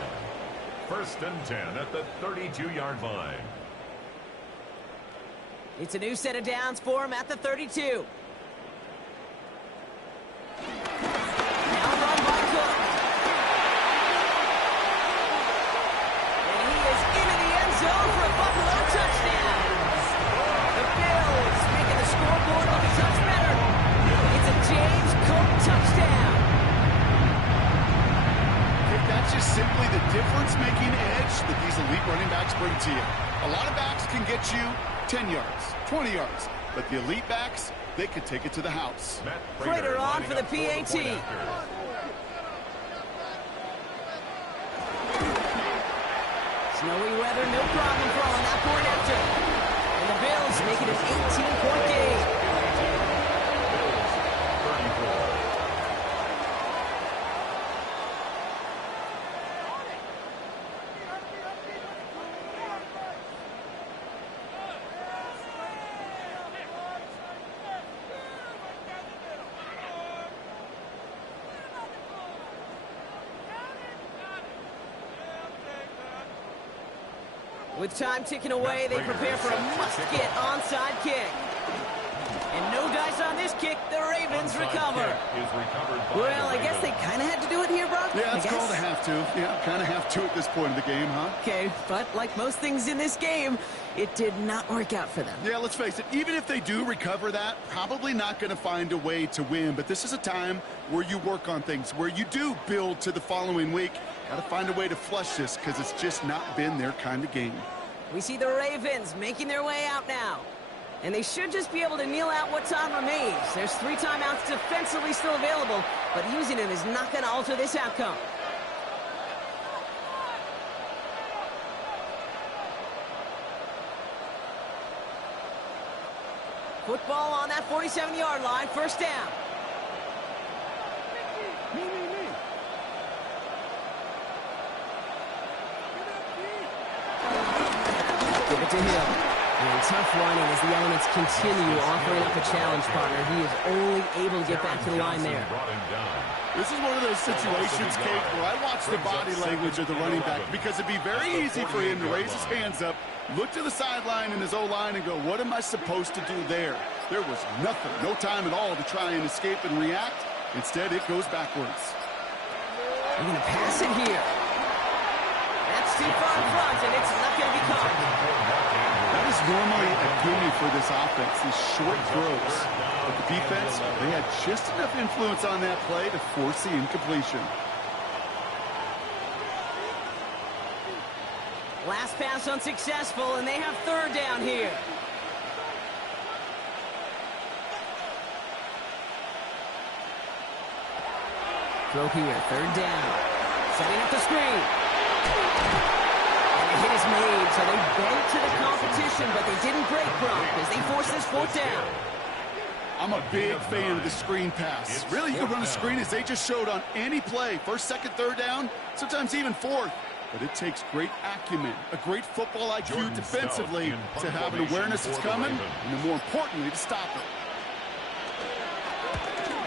1st and 10 at the 32-yard line. It's a new set of downs for him at the 32. Now run by Cook. And he is into the end zone for a Buffalo touchdown. The Bills making the scoreboard look a touch better. It's a James Cook touchdown. That's just simply the difference-making edge that these elite running backs bring to you. A lot of backs can get you 10 yards, 20 yards, but the elite backs, they could take it to the house. Prater on for the PAT. Snowy weather, no problem for on that point after. And the Bills make it an 18-point game. With time ticking away, they prepare for a must-get onside kick. And no dice on this kick. The Ravens recover. Well, I guess they kind of had to do it here, Brock. Yeah, it's called a have to. Yeah, kind of have to at this point in the game, huh? Okay, but like most things in this game, it did not work out for them. Yeah, let's face it. Even if they do recover that, probably not going to find a way to win. But this is a time where you work on things, where you do build to the following week. Got to find a way to flush this because it's just not been their kind of game. We see the Ravens making their way out now. And they should just be able to kneel out what time remains. There's 3 timeouts defensively still available, but using them is not going to alter this outcome. Football on that 47-yard line, first down. Give it to him. And tough running as the elements continue offering up a challenge partner. He is only able to get back to the line there. This is one of those situations, Kate, where I watch the body language of the running back because it'd be very easy for him to raise his hands up, look to the sideline in his O-line and go, what am I supposed to do there? There was nothing, no time at all to try and escape and react. Instead, it goes backwards. They're going to pass it here. That's too far in front, and it's not going to be caught. That is normally a gimme for this offense, these short throws. But the defense, they had just enough influence on that play to force the incompletion. Last pass unsuccessful, and they have 3rd down here. Throw here, 3rd down. Setting up the screen. And the hit is made, so they bent to the competition, but they didn't break Brock as they force this 4th down. I'm a big fan of the screen pass. Really, you can run a screen as they just showed on any play. 1st, 2nd, 3rd down, sometimes even 4th. But it takes great acumen, a great football IQ defensively to have an awareness it's coming, and then more importantly, to stop it.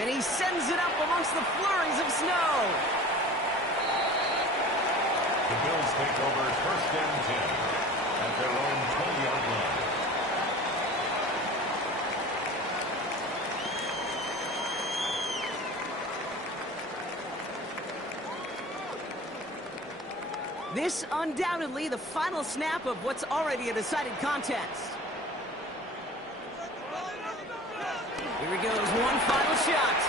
And he sends it up amongst the flurries of snow. The Bills take over 1st and 10 at their own 20-yard line. This undoubtedly the final snap of what's already a decided contest. Here he goes, one final shot.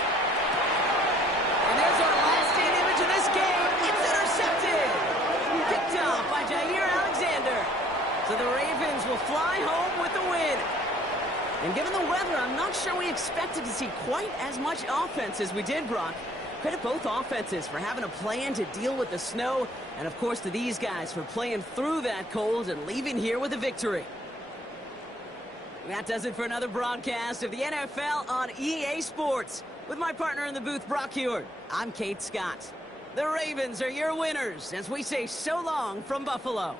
And there's our last stand image of this game. It's intercepted. Picked off by Jair Alexander. So the Ravens will fly home with the win. And given the weather, I'm not sure we expected to see quite as much offense as we did, Brock. Credit both offenses for having a plan to deal with the snow, and of course to these guys for playing through that cold and leaving here with a victory. That does it for another broadcast of the NFL on EA Sports. With my partner in the booth, Brock Heward, I'm Kate Scott. The Ravens are your winners as we say so long from Buffalo.